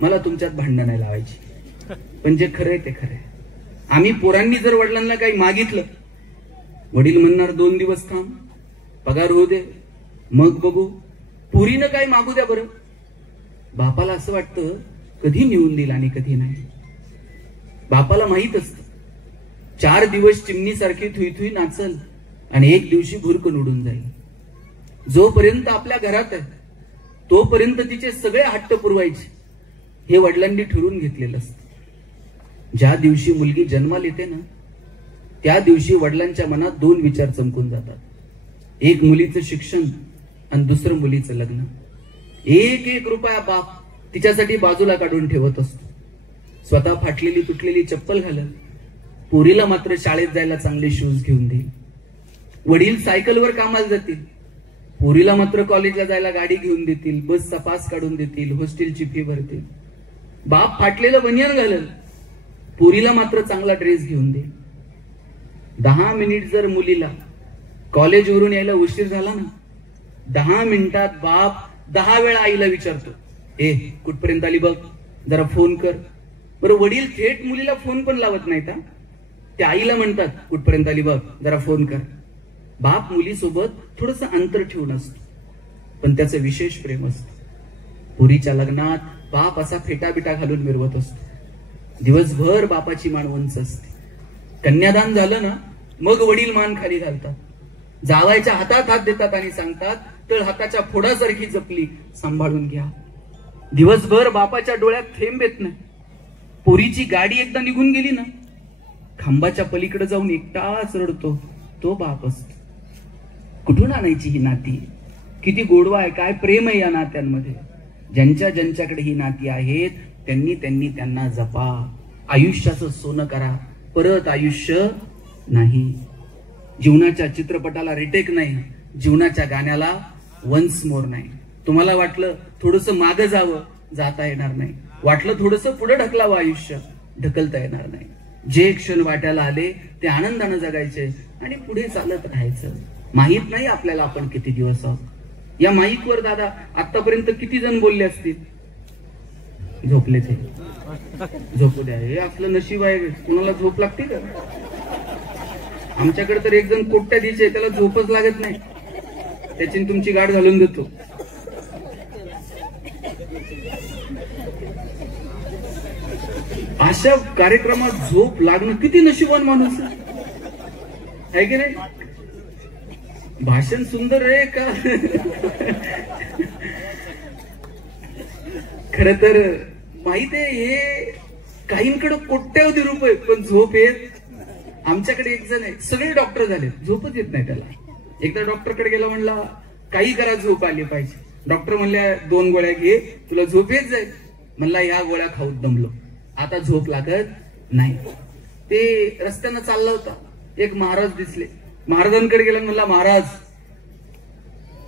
मला तुमच्यात भांडण नाही लावायची, पण जे खरंय ते खरंय. आम्ही पोरांनी जर वडिलांना काही मागितलं, वडील म्हणणार 2 दिवस थांब, पगार होऊ दे, मग बघू. पुरीनं काय मागू द्या बरं. बापाला असं वाटतं कधी निवून देईल आणि कधी नाही. बापाला माहित असतं 4 दिवस चिमणीसारखी थुई नाचल आणि एक दिवशी भुरकन उडून जाईल. जोपर्यंत आपल्या घरात आहे तोपर्यंत तिचे सगळे हट्ट पुरवायचे हे वडिलांनी ठरवून घेतलेलं असतं. ज्या दिवशी मुलगी जन्माला येते ना त्या दिवशी वडिलांच्या मनात 2 विचार चमकून जातात. एक मुलीचं शिक्षण आणि दुसरं मुलीचं लग्न. एक एक रुपया बाप तिच्यासाठी बाजूला काढून ठेवत असतो. स्वतः फाटलेली तुटलेली चप्पल घालत, पोरीला मात्र शाळेत जायला चांगले शूज घेऊन देईल. वडील सायकलवर कामाला जातील, पोरीला मात्र कॉलेजला जायला गाडी घेऊन देतील, बसचा पास काढून देतील, हॉस्टेलची फी भरतील. बाप फाटलेलं बनियान घालल, पोरीला मात्र चांगला ड्रेस घेऊन देईल. 10 मिनिट जर मुलीला कॉलेजवरून यायला उशीर झाला ना, 10 मिनिटात बाप 10 वेळा आईला विचारतो, कुठपर्यंत आली बघ, जरा फोन कर. बरं, वडील थेट मुलीला फोन पण लावत नाहीत, त्या आईला म्हणतात कुठपर्यंत आली बघ, जरा फोन कर. बाप मुलीसोबत थोडस अंतर ठेवून असतो, पण त्याचं विशेष प्रेम असतं. पुरीच्या लग्नात बाप असा फेटाबिटा घालून मिरवत असतो. दिवसभर बापाची मान उंच असते. कन्यादान झालं ना, मग वडील मान खाली घालतात, जावायच्या हातात हात देतात आणि सांगतात, तळ हाताच्या फोडासारखी जपली, सांभाळून घ्या. दिवसभर बापाच्या डोळ्यात थेंब येत नाही. पोरीची गाडी एकदा निघून गेली ना, खांबाच्या पलीकडे जाऊन एकटाच रडतो तो बाप असतो. कुठून आणायची ही नाती? किती गोडवा आहे, काय प्रेम आहे या नात्यांमध्ये. ज्यांच्या ज्यांच्याकडे ही नाती आहेत त्यांनी त्यांना जपा. आयुष्याचं सोनं करा, परत आयुष्य नाही. जीवनाच्या चित्रपटाला रिटेक नाही, जीवनाच्या गाण्याला वन्स मोर नाही. तुम्हाला वाटलं थोडस मागं जावं, जाता येणार नाही. वाटलं थोडस पुढे ढकलावं आयुष्य, ढकलता येणार नाही. जे क्षण वाट्याला आले ते आनंदानं जगायचे आणि पुढे चालत राहायचं. माहित नाही आपल्याला आपण किती दिवस आहोत. या माईकवर दादा आतापर्यंत किती जण बोलले असतील? झोपले ते, झोपू द्या, हे आपलं नशीब आहे. कुणाला झोप लागते का? आमच्याकडे तर एक जण कोट्या दिचे, त्याला झोपच लागत नाही, त्याची तुमची गाठ घालून देतो. अशा कार्यक्रमात झोप लागणं किती नशिबान माणूस आहे की नाही? भाषण सुंदर आहे का? खर तर माहित आहे, हे काहींकडे कोट्यावधी रुपये पण झोप येत. आमच्याकडे एक जण आहे, सगळे डॉक्टर झाले, झोपच येत नाही त्याला. एकदा डॉक्टरकडे गेला, म्हणला काही करा झोप आली पाहिजे. डॉक्टर म्हणल्या 2 गोळ्या घे, तुला झोप येत जाईल. म्हणला या गोळ्या खाऊन दमलो, आता झोप लागत नाही. ते रस्त्यानं चालला होता, एक महाराज दिसले. महाराजांकडे गेला, म्हणला महाराज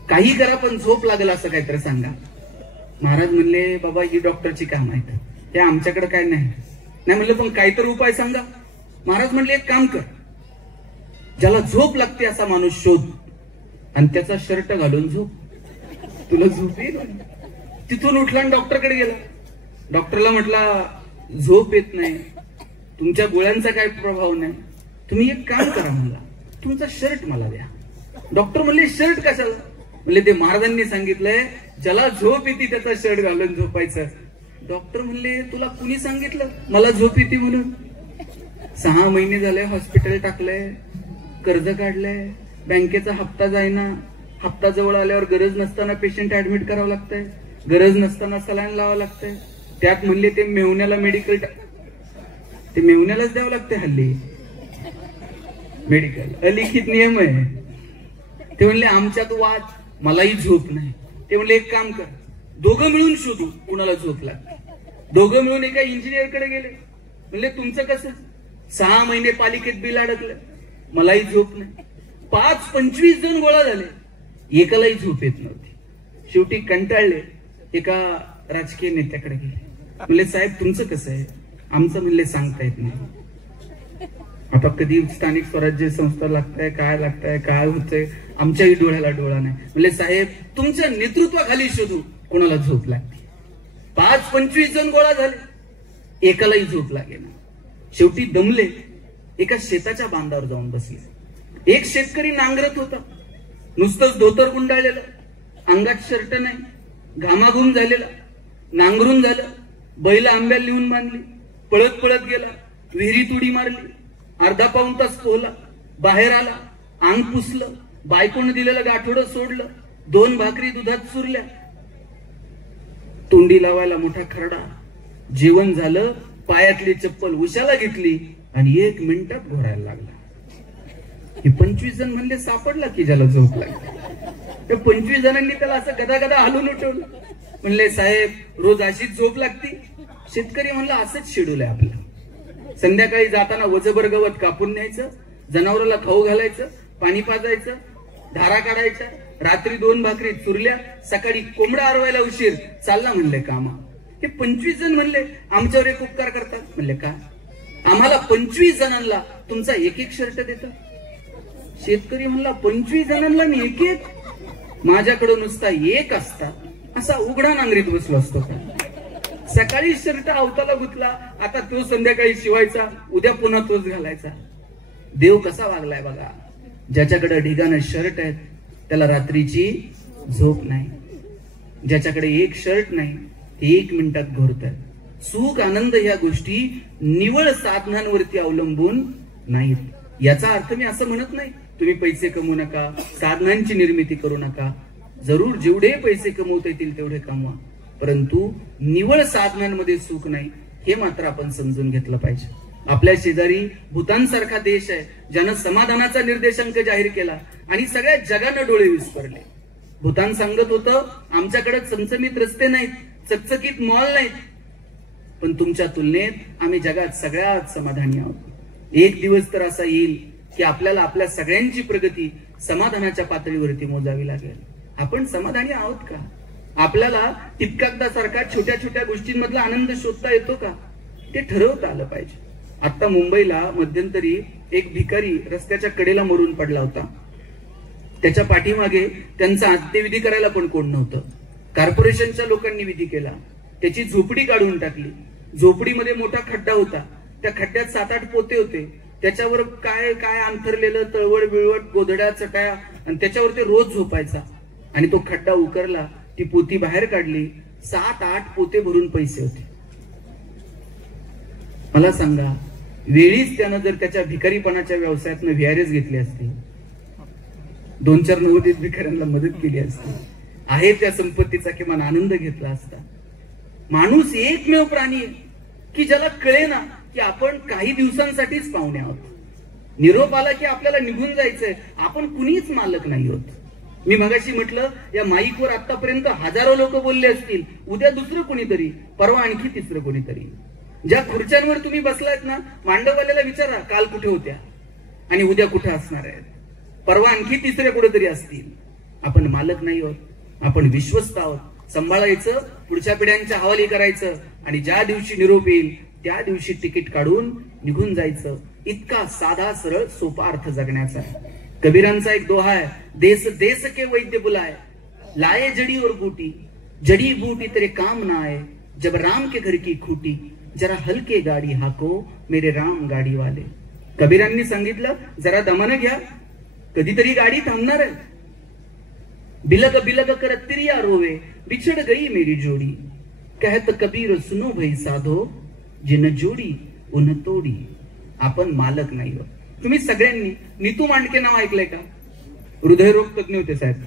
काही करा पण झोप लागेल असं काहीतरी सांगा. महाराज म्हणले बाबा ही डॉक्टरची काम आहेत, हे आमच्याकडे काय नाही. म्हणलं पण काहीतरी उपाय सांगा. महाराज म्हणले एक काम कर, ज्याला झोप लागते असा माणूस शोध आणि त्याचा शर्ट घालून झोप, तुला झोप येईल. तिथून उठला आणि डॉक्टरकडे गेला. डॉक्टरला म्हटला झोप येत नाही, तुमच्या गोळ्यांचा काय प्रभाव नाही, तुम्ही एक काम करा, मला तुमचा शर्ट मला द्या. डॉक्टर म्हणले शर्ट कशाला? म्हणले ते महाराजांनी सांगितलंय ज्याला झोप येते त्याचा शर्ट घालून झोपायचं. डॉक्टर म्हणले तुला कुणी सांगितलं मला झोप येते म्हणून? 6 महिने झाले हॉस्पिटल टाकलंय, कर्ज काढलंय, बँकेचा हप्ता जाईना. हप्ता जवळ आल्यावर गरज नसताना पेशंट ऍडमिट करावं लागतंय, गरज नसताना सलाईन लावावं लागतंय. त्यात म्हणले ते मेहुण्याला मेडिकल, ते मेहुण्यालाच द्यावं लागतंय हल्ली मेडिकल, अलिखित नियम आहे. ते म्हणले आमच्यात वाद, मलाही झोप नाही. ते म्हणले एक काम कर, दोघं मिळून शोधू कुणाला झोप लागते. दोघं मिळून एका इंजिनियरकडे गेले. म्हणले तुमचं कसं? 6 महिने पालिकेत बिल अडकलं, मलाही झोप नाही. 25 जण गोळा झाले, एकालाही झोप येत नव्हती. शेवटी कंटाळले, एका राजकीय नेत्याकडे गेले. म्हणले साहेब तुमचं कसं आहे? आमचं म्हणले सांगता येत नाही. आता कधी स्थानिक स्वराज्य संस्था लागताय, काय लागताय, काय होतंय, आमच्याही डोळ्याला डोळा नाही. म्हणले साहेब तुमच्या नेतृत्वाखाली शोधू कोणाला झोप लागते. 25 जण गोळा झाले, एकालाही झोप लागेल. शेवटी दमले, एका शेताच्या बांधावर जाऊन बसले. एक शेतकरी नांगरत होता, नुसतंच धोतर गुंडाळलेलं, अंगात शर्ट नाही, घामाघूम झालेला. नांगरून झालं, बैल आंब्याला लिहून बांधली, पळत पळत गेला, विहिरीत उडी मारली, अर्धा पाऊण तास पोहला, बाहेर आला, अंग पुसलं, बायकोनं दिलेलं गाठोडं सोडलं, 2 भाकरी दुधात चुरल्या, तोंडी लावायला मोठा खरडा. जेवण झालं, पायातली चप्पल उशाला घेतली आणि 1 मिनिटात घोरायला लागला. हे 25 जण म्हणले सापडला की ज्याला झोप लागली. त्या 25 जणांनी त्याला असं गदा गदा हलवून उठवलं. म्हणले साहेब रोज अशीच झोप लागती. शेतकरी म्हणला असंच शेड्यूल आहे आपलं. संध्याकाळी जाताना वजभर गवत कापून न्यायचं, जनावराला खाऊ घालायचं, पाणी पाजायचं, धारा काढायच्या, रात्री 2 भाकरी चुरल्या, सकाळी कोंबडा आरवायला उशीर, चालला म्हणले कामा. हे 25 जण म्हणले आमच्यावर एक उपकार करतात. म्हणले का? आम्हाला 25 जणांना तुमचा एक एक शर्ट देतो. शेतकरी म्हणला 25 जणांना मी एक एक? माझ्याकडे नुसता एक असता असा उघडा नांगरीत बसलो असतो का? सकाळी शर्ट अवताला गुतला, आता तो संध्याकाळी शिवायचा, उद्या पुन्हा तोच घालायचा. देव कसा वागलाय बघा. ज्याच्याकडे ढिगानं शर्ट आहेत त्याला रात्रीची झोप नाही. ज्याच्याकडे एक शर्ट नाही ते 1 मिनिटात घोरतात. सुख आनंद या गोष्टी निवळ साधनांवरती अवलंबून नाहीत. याचा अर्थ मी असं म्हणत नाही तुम्ही पैसे कमवू नका, साधनांची निर्मिती करू नका. जरूर जेवढे पैसे कमवता येतील तेवढे कमवा, परंतु निवळ साधनांमध्ये सुख नाही हे मात्र आपण समजून घेतलं पाहिजे. आपल्या शेजारी भूतानसारखा देश आहे ज्यानं समाधानाचा निर्देशांक जाहीर केला आणि सगळ्या जगानं डोळे विस्फारले. भूतान सांगत होतं आमच्याकडे चमचमीत रस्ते नाहीत, चकचकीत मॉल नाहीत, पण तुमच्या तुलनेत आम्ही जगात सगळ्यात समाधानी आहोत. एक दिवस तर असा येईल की आपल्याला आपल्या सगळ्यांची प्रगती समाधानाच्या पातळीवरती मोजावी लागेल. आपण समाधानी आहोत का? आपल्याला टिपकागदासारखा छोट्या छोट्या गोष्टींमधला आनंद शोधता येतो का? ते ठरवता आलं पाहिजे. आता मुंबईला मध्यंतरी एक भिकारी रस्त्याच्या कडेला मरून पडला होता. त्याच्या पाठीमागे त्यांचा अंत्यविधी करायला पण कोण नव्हतं. कॉर्पोरेशनच्या लोकांनी विधी केला. त्याची झोपडी काढून टाकली. झोपडीमध्ये मोठा खड्डा होता. त्या खड्ड्यात 7-8 पोते होते. त्याच्यावर काय काय अंथरलेलं, तळवड बिळवट, गोधड्या चटाया, आणि त्याच्यावर ते रोज झोपायचा. आणि तो खड्डा उकरला, ती पोती बाहेर काढली, 7-8 पोते भरून पैसे होते. मला सांगा, वेळीच त्यानं जर त्याच्या भिकारीपणाच्या व्यवसायातनं व्हीआरएस घेतली असती, 2-4 नवोदित भिकाऱ्यांना मदत केली असती, आहे त्या संपत्तीचा किमान आनंद घेतला असता. माणूस एकमेव प्राणी की ज्याला कळेना की आपण काही दिवसांसाठीच पाहुणे आहोत. निरोप आला की आपल्याला निघून जायचंय. आपण कुणीच मालक नाही होत. मी मगाशी म्हटलं या माईकवर आतापर्यंत हजारो लोक बोलले असतील. उद्या दुसरं कोणीतरी, परवा आणखी तिसरं कोणीतरी. ज्या खुर्च्यांवर तुम्ही बसलायत ना, मांडववाल्याला विचारा काल कुठे होत्या आणि उद्या कुठे असणार आहेत. परवा आणखी तिसरे कुठेतरी असतील. आपण मालक नाही आहोत, आपण विश्वस्त आहोत. सांभाळायचं, पुढच्या पिढ्यांच्या हवाली करायचं, आणि ज्या दिवशी निरोप येईल त्या दिवशी तिकीट काढून निघून जायचं. इतका साधा सरळ सोपा अर्थ जगण्याचा आहे. कबीरांचा एक दोहा आहे, देश देश के वैद्य बुलाए, लाए जड़ी और बूटी, जड़ी बूटी तेरे काम ना आए, जब राम के घर की खूटी, जरा हलके गाडी हाको मेरे राम गाडी वाले. कबीरांनी सांगितलं जरा दमानं घ्या, कधीतरी गाडी थांबणार आहे. बिलग बिलग करत तिरिया रोवे, बिछड़ गई मेरी जोड़ी, कहत कबीर सुनो भाई साधो, जिन जोडी उन तोडी. आपण मालक नाही आहोत. तुम्ही सगळ्यांनी नीतू मांडके नाव ऐकलंय का? हृदयरोग तज्ञ होते साहेब.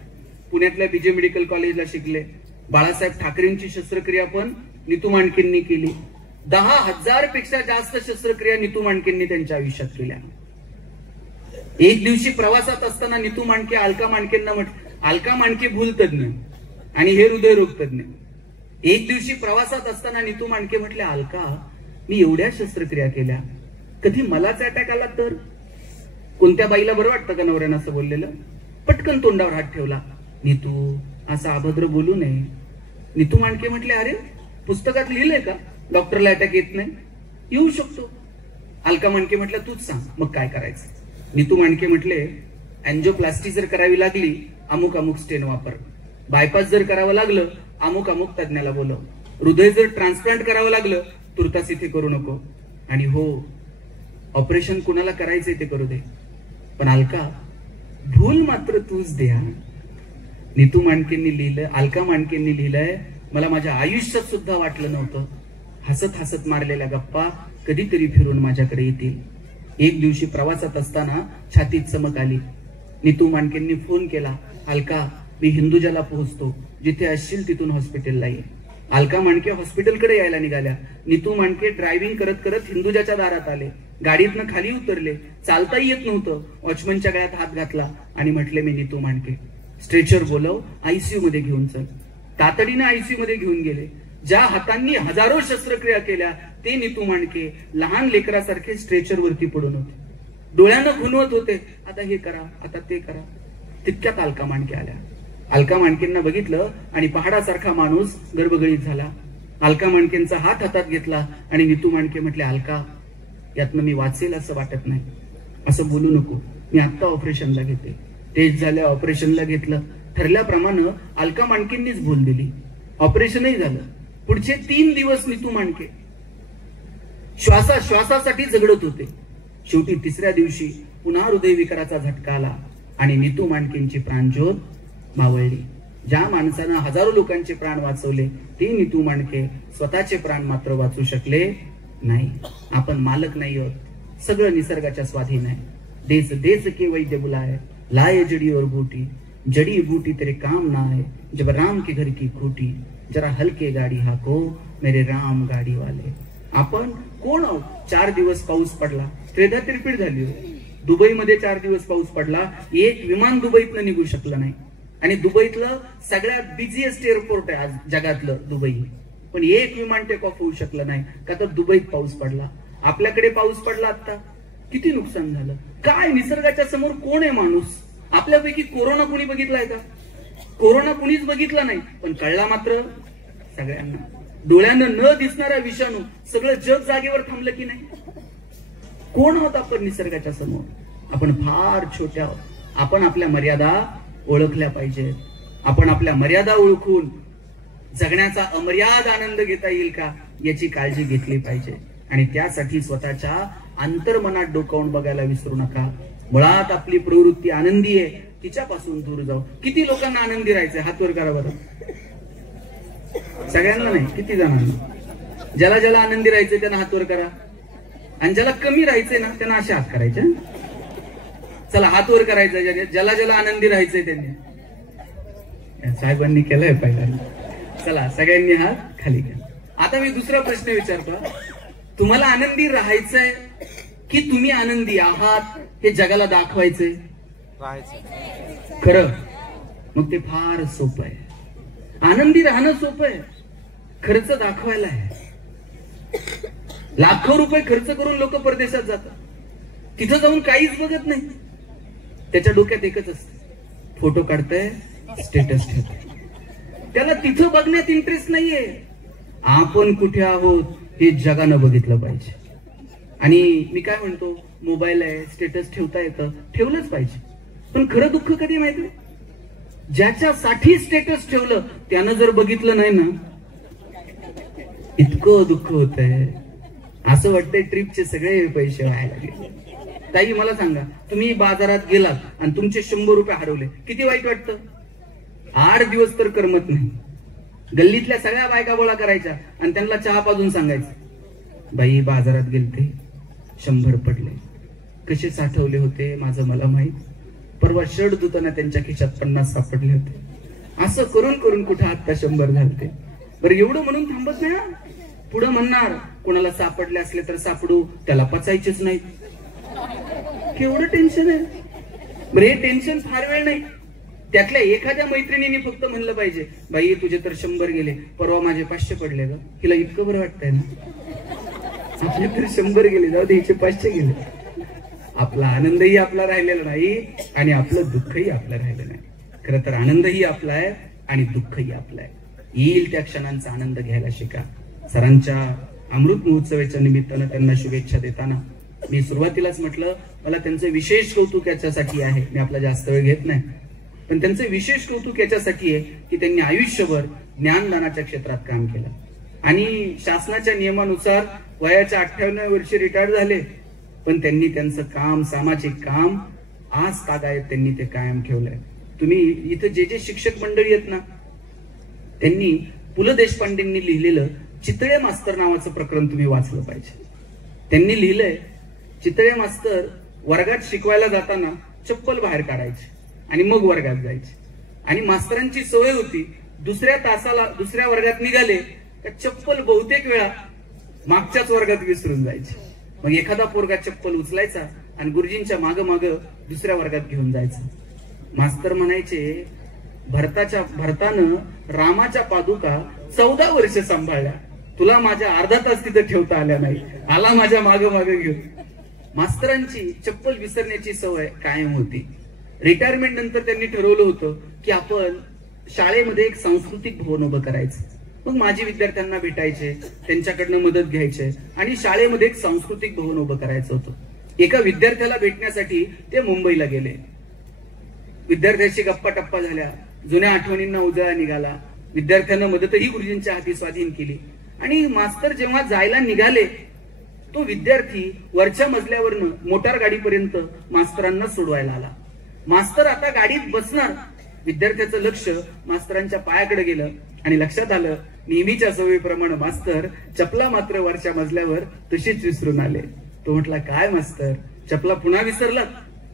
पुण्यातल्या बीजे मेडिकल कॉलेजला शिकले. बाळासाहेब ठाकरेंची शस्त्रक्रिया पण नीतू मांडकेंनी केली. 10,000 पेक्षा जास्त शस्त्रक्रिया नीतू मांडकेंनी त्यांच्या आयुष्यात केल्या. एक दिवशी प्रवासात असताना नीतू मांडके अलका मांडकेंना अलका मांडके भूल तज्ञ आणि हे हृदयरोग तज्ञ. एक दिवशी प्रवासात असताना नीतू मांडके म्हटले, अलका मी एवढ्या शस्त्रक्रिया केल्या, कधी मलाच अटॅक आला तर? कोणत्या बाईला बरं वाटतं का नवऱ्यानं असं बोललेलं? पटकन तोंडावर हात ठेवला. नीतू असं अभद्र बोलू नये. नीतू मांडके म्हटले, अरे पुस्तकात लिहिलंय का डॉक्टरला अटॅक येत नाही? येऊ शकतो. अलका मांडके म्हटलं तूच सांग मग काय करायचं. नीतू मांडके म्हटले, अँजिओप्लास्टी जर करावी लागली अमुक अमुक स्टेन वापर, बायपास जर करावं लागलं अमुक अमुक तज्ञाला बोलव, हृदय जर ट्रान्सप्लांट करावं लागलं तुर्तास इथे करू नको, आणि हो ऑपरेशन कुणाला करायचंय ते करू दे, पण अलका भूल मात्र तूच द्या. नीतू मांडकेंनी लिहिलं, अलका मांडकेंनी लिहिलंय, मला माझ्या आयुष्यात सुद्धा वाटलं नव्हतं हसत हसत मारलेल्या गप्पा कधीतरी फिरून माझ्याकडे येतील. एक दिवशी प्रवासात असताना छातीत चमक आली. नीतू मांडकेंनी फोन केला, अलका मी हिंदुजाला पोहोचतो, जिथे असशील तिथून हॉस्पिटलला ये. अलका मांडके हॉस्पिटलकडे यायला निघाल्या. नीतू मांडके ड्रायव्हिंग करत करत हिंदुजाच्या दारात आले. गाडीतनं खाली उतरले. चालताही येत नव्हतं. वॉचमनच्या गळ्यात हात घातला आणि म्हटले, मी नीतू मांडके, स्ट्रेचर बोलव, आयसीयू मध्ये घेऊन चल. तातडीने आयसीयू मध्ये घेऊन गेले. ज्या हातांनी हजारो शस्त्रक्रिया केल्या ते नीतू मांडके लहान लेकरासारखे स्ट्रेचर वरती पडून होते. डोळ्यानं खुणवत होते, आता हे करा, आता ते करा. तितक्यात अलका मांडके आल्या. अलका मांडकेंना बघितलं आणि पहाडासारखा माणूस गर्भगळीत झाला. अलका मांडकेंचा हात हातात घेतला आणि नीतू मांडके म्हटले, अलका, यातनं मी वाचेल असं वाटत नाही, असं बोलू नको, मी आत्ता ऑपरेशनला घेते. टेस्ट झाल्या, ऑपरेशनला घेतलं. ठरल्याप्रमाणे अलका मांडकेंनीच भूल दिली. ऑपरेशनही झालं. पुढचे 3 दिवस नीतू मांडके श्वासासाठी झगडत होते. शेवटी 3ऱ्या दिवशी पुन्हा हृदयविकाराचा झटका आला आणि नीतू मांडकेंची प्राणज्योत मावळली. ज्या माणसानं हजारो लोकांचे प्राण वाचवले ते नीतू मांडके स्वतःचे प्राण मात्र वाचू शकले नाही. आपण मालक नाही आहोत, सगळं निसर्गाच्या स्वाधीन आहे. देश देश के वैद्य बुलाए, लाए जड़ी और बूटी, जड़ी बूटी तेरे काम ना आए, जब राम के घर की खूटी, जरा हलके गाडी हाको मेरे राम गाडी वाले. आपण कोण आहोत? 4 दिवस पाऊस पडला, त्रेधा तिरपीट झाली. दुबईमध्ये 4 दिवस पाऊस पडला, एक विमान दुबईतनं निघू शकलं नाही. आणि दुबईतलं सगळ्यात बिझिएस्ट एअरपोर्ट आहे आज जगातलं दुबई, पण एक विमान टेक ऑफ होऊ शकलं नाही का तर दुबईत पाऊस पडला. आपल्याकडे पाऊस पडला आता, किती नुकसान झालं. काय निसर्गाच्या समोर कोण आहे माणूस? आपल्यापैकी कोरोना कुणी बघितलाय का? कोरोना कुणीच बघितला नाही, पण कळला मात्र सगळ्यांना. डोळ्यानं न दिसणारा विषाणू, सगळं जग जागेवर थांबलं की नाही? कोण आहोत आपण निसर्गाच्या समोर? आपण फार छोट्या आहोत. आपण आपल्या मर्यादा ओळखल्या पाहिजेत. आपण आपल्या मर्यादा ओळखून जगण्याचा अमर्याद आनंद घेता येईल का याची काळजी घेतली पाहिजे. आणि त्यासाठी स्वतःच्या अंतर्मनात डोकावून बघायला विसरू नका. मुळात आपली प्रवृत्ती आनंदी आहे, तिच्यापासून दूर जाऊ. किती लोकांना आनंदी राहायचंय? हात वर करा बरं. सगळ्यांना नाही, किती जणांना? ज्याला ज्याला आनंदी राहायचंय त्यांना हात वर करा. आणि ज्याला कमी राहायचंय ना त्यांना असे हात करायचे. चला, हात वर करायचं ज्याला ज्याला आनंदी राहायचंय त्यांनी. साहेबांनी केलंय पहिल्यांदा. चला, सगळ्यांनी हात खाली घ्या. आता मी दुसरा प्रश्न विचारतो, तुम्हाला आनंदी राहायचंय की तुम्ही आनंदी आहात हे जगाला दाखवायचंय? खरं मग ते फार सोपं आहे. आनंदी राहणं सोपं आहे, खर्च दाखवायला आहे. लाखो रुपये खर्च करून लोक परदेशात जातात. तिथं जाऊन काहीच बघत नाही. त्याच्या डोक्यात एकच असतं, फोटो काढतंय, स्टेटस ठेवतंय. त्याला तिथं बघण्यात इंटरेस्ट नाहीये. आपण कुठे आहोत हे जगानं बघितलं पाहिजे. आणि मी काय म्हणतो, मोबाईल आहे, स्टेटस ठेवता येतं, ठेवलंच पाहिजे. पण खरं दुःख कधी माहिती? ज्याच्यासाठी स्टेटस ठेवलं त्यानं जर बघितलं नाही ना, इतकं दुःख होतंय. असं वाटतंय ट्रिपचे सगळे पैसे व्हायला लागले. ताई मला सांगा, तुम्ही बाजारात गेलात आणि तुमचे 100 रुपये हरवले, किती वाईट वाटतं? 8 दिवस तर करमत नाही. गल्लीतल्या सगळ्या बायका गोळा करायच्या आणि त्यांना चहा पाजून सांगायचं, बाई बाजारात गेलते, 100 पडले, कसे साठवले होते माझं मला माहित. परवा शर्ट धुताना त्यांच्या खिशात 50 सापडले होते. असं करून करून कुठे आता 100 झालते. बरं, एवढं म्हणून थांबत नाही. पुढं म्हणणार, कोणाला सापडले असले तर सापडू, त्याला पचायचेच नाही. केवढं टेन्शन आहे. बरं, हे टेन्शन फार वेळ नाही. त्यातल्या एखाद्या मैत्रिणीने फक्त म्हणलं पाहिजे, बाई तुझे तर 100 गेले, परवा माझे 500 पडले ग. हिला इतकं बरं वाटतंय ना, आपले तर 100 गेले, जाऊ दे, हिचे 500 गेले. आपला आनंदही आपला राहिलेला नाही आणि आपलं दुःखही आपलं राहिलं नाही. खरं तर आनंदही आपला आहे आणि दुःखही आपलं आहे. येईल त्या क्षणांचा आनंद घ्यायला शिका. सरांच्या अमृत महोत्सवाच्या निमित्तानं त्यांना शुभेच्छा देताना मी सुरुवातीलाच म्हटलं, मला त्यांचं विशेष कौतुक याच्यासाठी आहे. मी आपला जास्त वेळ घेत नाही, पण त्यांचं विशेष कौतुक याच्यासाठी आहे की त्यांनी आयुष्यभर ज्ञानदानाच्या क्षेत्रात काम केलं आणि शासनाच्या नियमानुसार वयाच्या 58व्या वर्षी रिटायर झाले. पण त्यांनी त्यांचं काम, सामाजिक काम आज तागायत त्यांनी ते कायम ठेवलंय. तुम्ही इथं जे जे शिक्षक मंडळी आहेत ना, त्यांनी पु ल देशपांडेंनी लिहिलेलं चितळे मास्तर नावाचं प्रकरण तुम्ही वाचलं पाहिजे. त्यांनी लिहिलंय, चितळे मास्तर वर्गात शिकवायला जाताना चप्पल बाहेर काढायचे आणि मग वर्गात जायचे. आणि मास्तरांची सवय होती, दुसऱ्या वर्गात निघाले का चप्पल बहुतेक वेळा मागच्याच वर्गात विसरून जायची. मग एखादा पोरगा चप्पल उचलायचा आणि गुरुजींच्या माग दुसऱ्या वर्गात घेऊन जायचा. मास्तर म्हणायचे, भरतानं रामाच्या पादुका 14 वर्ष सांभाळल्या, तुला माझ्या अर्धा तास तिथं ठेवता आल्या नाही, आला माझ्या माग घेऊन. मास्तरांची चप्पल विसरण्याची सवय कायम होती. रिटायरमेंट नंतर त्यांनी ठरवलं होतं की आपण शाळेमध्ये एक सांस्कृतिक भवन उभं करायचं. मग माजी विद्यार्थ्यांना भेटायचे, त्यांच्याकडनं मदत घ्यायचे आणि शाळेमध्ये एक सांस्कृतिक भवन उभं करायचं होतं. एका विद्यार्थ्याला भेटण्यासाठी ते मुंबईला गेले. विद्यार्थ्याशी गप्पा टप्पा झाल्या, जुन्या आठवणींना उजाळा निघाला. विद्यार्थ्यांना मदतही गुरुजींच्या हाती स्वाधीन केली. आणि मास्तर जेव्हा जायला निघाले, तो विद्यार्थी वरच्या मजल्यावरनं मोटार गाडीपर्यंत मास्तरांना सोडवायला आला. मास्तर आता गाडीत बसणार, विद्यार्थ्याचं लक्ष मास्तरांच्या पायाकडे गेलं आणि लक्षात आलं नेहमीच्या सवयीप्रमाणे मास्तर चपला मात्र वरच्या मजल्यावर तशीच विसरून आले. तो म्हटला, काय मास्तर, चपला पुन्हा विसरला?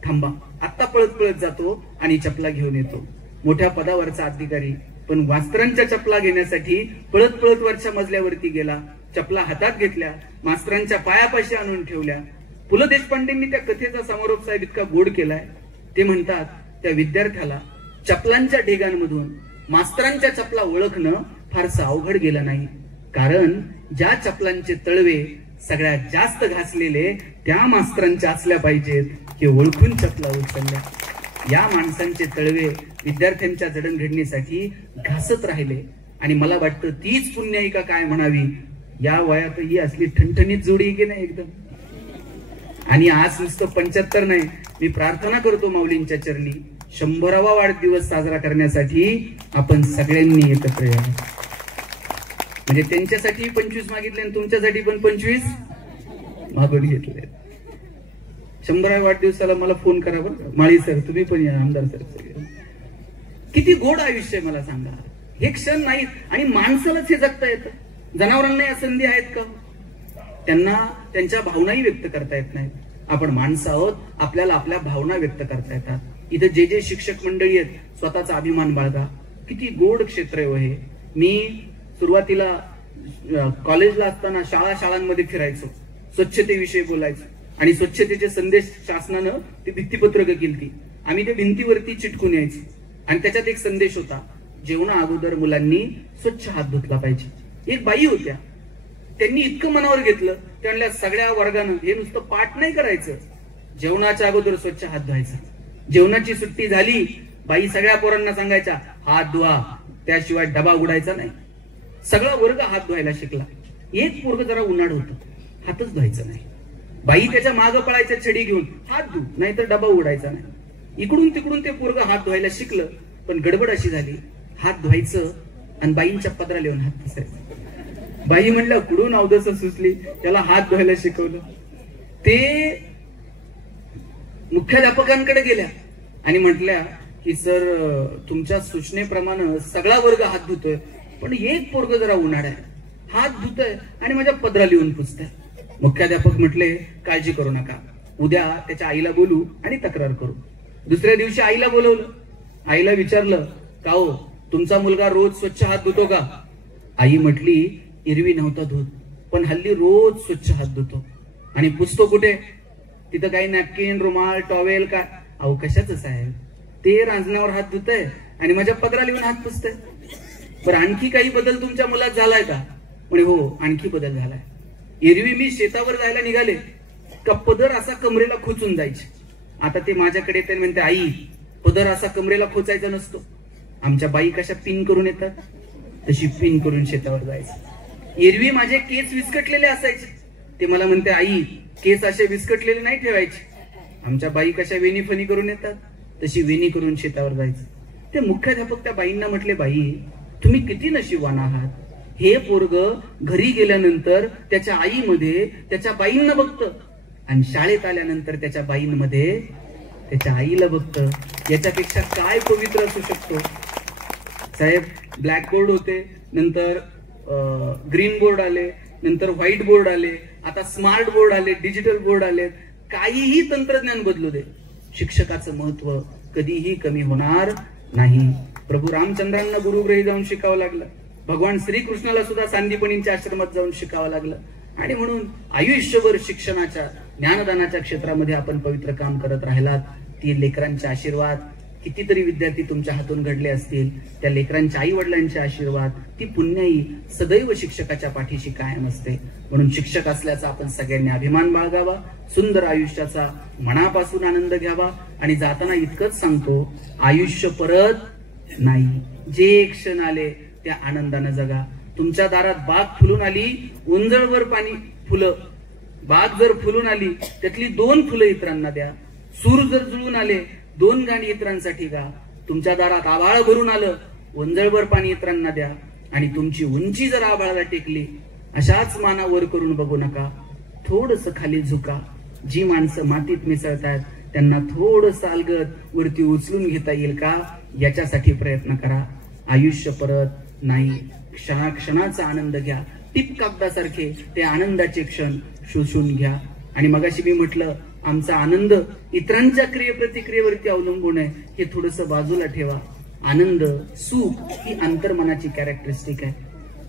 थांबा, आता पळत पळत जातो आणि चपला घेऊन येतो. मोठ्या पदावरचा अधिकारी पण मास्तरांच्या चपला घेण्यासाठी पळत पळत वरच्या मजल्यावरती गेला. चपला हातात घेतल्या, मास्तरांच्या पायापाशी आणून ठेवल्या. पु ल देशपांडेंनी त्या कथेचा समारोप साहेब इतका गोड केलाय. ते म्हणतात, त्या विद्यार्थ्याला चपलांच्या ढेगांमधून मास्तरांच्या चपला ओळखणं फारसं अवघड गेलं नाही, कारण ज्या चपलांचे तळवे सगळ्यात जास्त घासलेले त्या मास्तरांच्या असल्या पाहिजेत हे ओळखून चपला उचलल्या. या माणसांचे तळवे विद्यार्थ्यांच्या जडणघडणीसाठी घासत राहिले. आणि मला वाटतं तीच पुण्याईका काय म्हणावी, या वयात ही असली ठणठणीत जोडी की नाही एकदम. आणि आज नुसतं 75 नाही, मी प्रार्थना करतो माऊलींच्या चरणी 100वा वाढदिवस साजरा करण्यासाठी आपण सगळ्यांनी एकत्र यावं. म्हणजे त्यांच्यासाठी 25 मागितले आणि तुमच्यासाठी पण 25 मागून घेतले. 100व्या वाढदिवसाला मला फोन करा बरं, माळी सर तुम्ही पण या, आमदार सर. किती गोड आयुष्य मला सांगा. हे क्षण नाहीत आणि माणसालाच हे जगता येतं. जनावरांना या संधी आहेत का? त्यांना त्यांच्या भावनाही व्यक्त करता येत नाहीत. आपण माणसं आहोत, आपल्याला आपल्या भावना व्यक्त करता येतात. इथं जे शिक्षक मंडळी आहेत, स्वतःचा अभिमान बाळगा. किती गोड क्षेत्र आहे हे. मी सुरुवातीला कॉलेजला असताना शाळांमध्ये फिरायचो, स्वच्छतेविषयी बोलायचो आणि स्वच्छतेचे संदेश शासनानं ती भित्तीपत्रकं केली. आम्ही ते भिंतीवरती चिटकून यायचो आणि त्याच्यात एक संदेश होता, जेवणा अगोदर मुलांनी स्वच्छ हात धुतला पाहिजे. एक बाई होत्या, त्यांनी इतकं मनावर घेतलं, त्या म्हणल्या सगळ्या वर्गानं हे नुसतं पाठ नाही करायचं, जेवणाच्या अगोदर स्वच्छ हात धुवायचा. जेवणाची सुट्टी झाली, बाई सगळ्या पोरांना सांगायच्या हात धुवा, त्याशिवाय डबा उघडायचा नाही. सगळा वर्ग हात धुवायला शिकला. एक पोरग जरा उन्हाळ होतं, हातच धुवायचा नाही. बाई त्याच्या मागं पळायच्या छडी घेऊन, हात धु नाहीतर डबा उघडायचा नाही. इकडून तिकडून ते पोरग हात धुवायला शिकलं. पण गडबड अशी झाली, हात धुवायचं आणि बाईंच्या पदरा लिहून हात पुसायचा. बाई म्हणलं कुठून अवदस सुचली, त्याला हात धुवायला शिकवलं. ते मुख्याध्यापकांकडे गेल्या आणि म्हटल्या की सर, तुमच्या सूचनेप्रमाणे सगळा वर्ग हात धुतोय, पण एक पोरग जरा उन्हाळ आहे, हात धुतोय आणि माझ्या पदरा लिहून पुसतोय. मुख्याध्यापक म्हटले काळजी करू नका, उद्या त्याच्या आईला बोलू आणि तक्रार करू. दुसऱ्या दिवशी आईला बोलवलं. आईला विचारलं, का हो तुमचा मुलगा रोज स्वच्छ हात धुतो का? आई म्हटली, एरवी नव्हता धुत, पण हल्ली रोज स्वच्छ हात धुतो. आणि पुसतो कुठे? तिथं काही नॅपकिन, रुमाल, टॉवेल काय? अहो कशाच साहेब, ते रांजणावर हात धुतय आणि माझ्या पदरा लिहून हात पुसतय. बरं आणखी काही बदल तुमच्या मुलात झालाय का? म्हणे हो आणखी बदल झालाय. एरवी मी शेतावर जायला निघाले का पदर असा कमरेला खोचून जायचे, आता ते माझ्याकडे येते म्हणते आई पदर असा कमरेला खोचायचा नसतो. आमच्या बाई कशा पिन करून येतात तशी पिन करून शेतावर जायचं. एरवी माझे केस विस्कटलेले असायचे, ते मला म्हणते आई केस असे विस्कटलेले नाही ठेवायचे. आमच्या बाई कशा वेणी फणी करून येतात तशी वेणी करून शेतावर जायचं. ते मुख्याध्यापक त्या बाईंना म्हटले, बाई तुम्ही किती नशीबवान आहात, हे पोरग घरी गेल्यानंतर त्याच्या आईमध्ये त्याच्या बाईंना बघतं आणि शाळेत आल्यानंतर त्याच्या बाईंमध्ये त्याच्या आईला बघतं. याच्यापेक्षा काय पवित्र असू शकतो? साहेब ब्लॅकबोर्ड होते, नंतर ग्रीन बोर्ड आले, नंतर व्हाईट बोर्ड आले, आता स्मार्ट बोर्ड आले, डिजिटल बोर्ड आले. काहीही तंत्रज्ञान बदलू दे, शिक्षकाचं महत्व कधीही कमी होणार नाही. प्रभू रामचंद्रांना गुरुगृही जाऊन शिकावं लागलं. भगवान श्रीकृष्णाला सुद्धा सांदीपनींच्या आश्रमात जाऊन शिकावं लागलं. आणि म्हणून आयुष्यभर शिक्षणाच्या ज्ञानदानाच्या क्षेत्रामध्ये आपण पवित्र काम करत राहिलात. ती लेकरांचे आशीर्वाद, कितीतरी विद्यार्थी तुमच्या हातून घडले असतील, त्या लेकरांच्या आई वडिलांचे आशीर्वाद, ती पुण्याई सदैव शिक्षकाच्या पाठीशी कायम असते. म्हणून शिक्षक असल्याचा आपण सगळ्यांनी अभिमान बाळगावा, सुंदर आयुष्याचा मनापासून आनंद घ्यावा. आणि जाताना इतकंच सांगतो, आयुष्य परत नाही. जे क्षण आले त्या आनंदानं जगा. तुमच्या दारात बाग फुलून आली, उंजळवर पाणी फुलं, बाग जर फुलून आली त्यातली 2 फुलं इतरांना द्या. सूर जर जुळून आले 2 गाणी इतरांसाठी गा. तुमच्या दारात आभाळ भरून आलं, उंजळवर पाणी इतरांना द्या. आणि तुमची उंची जर आभाळाला टेकली, अशाच माना वर करून बघू नका, थोडस खाली झुका. जी माणसं मातीत मिसळतात त्यांना थोडस अलगद वरती उचलून घेता येईल का, याच्यासाठी प्रयत्न करा. आयुष्य परत नाही. क्षणाक्षणाचा आनंद घ्या. टिप कागदासारखे ते आनंदाचे क्षण शोषून घ्या. आणि मगाशी मी म्हटलं, आमचा आनंद इतरांच्या क्रियेप्रतिक्रियेवरती अवलंबून आहे, हे थोडस बाजूला ठेवा. आनंद, सुख ही अंतर्मनाची कॅरेक्टरिस्टिक आहे.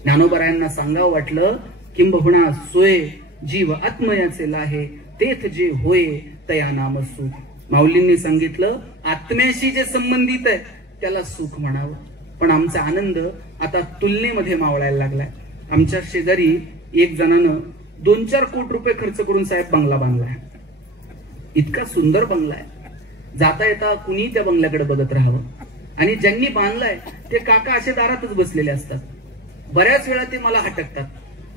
ज्ञानोबरायांना सांगावं वाटलं, किंबहुना सोय जीव आत्मयाचे लाहे, तेथ जे होय तया नाम सुख. माऊलींनी सांगितलं, आत्म्याशी जे संबंधित आहे त्याला सुख म्हणावं. पण आमचा आनंद आता तुलनेमध्ये मावळायला लागलाय. आमच्या शेजारी एक जणानं 2-4 कोटी रुपये खर्च करून साहेब बंगला बांधलाय. इतका सुंदर बंगला आहे, जाता येता कुणी त्या बंगल्याकडे बघत राहावं. आणि ज्यांनी बांधलाय ते काका असे दारातच बसलेले असतात. बऱ्याच वेळा ते मला हटकतात,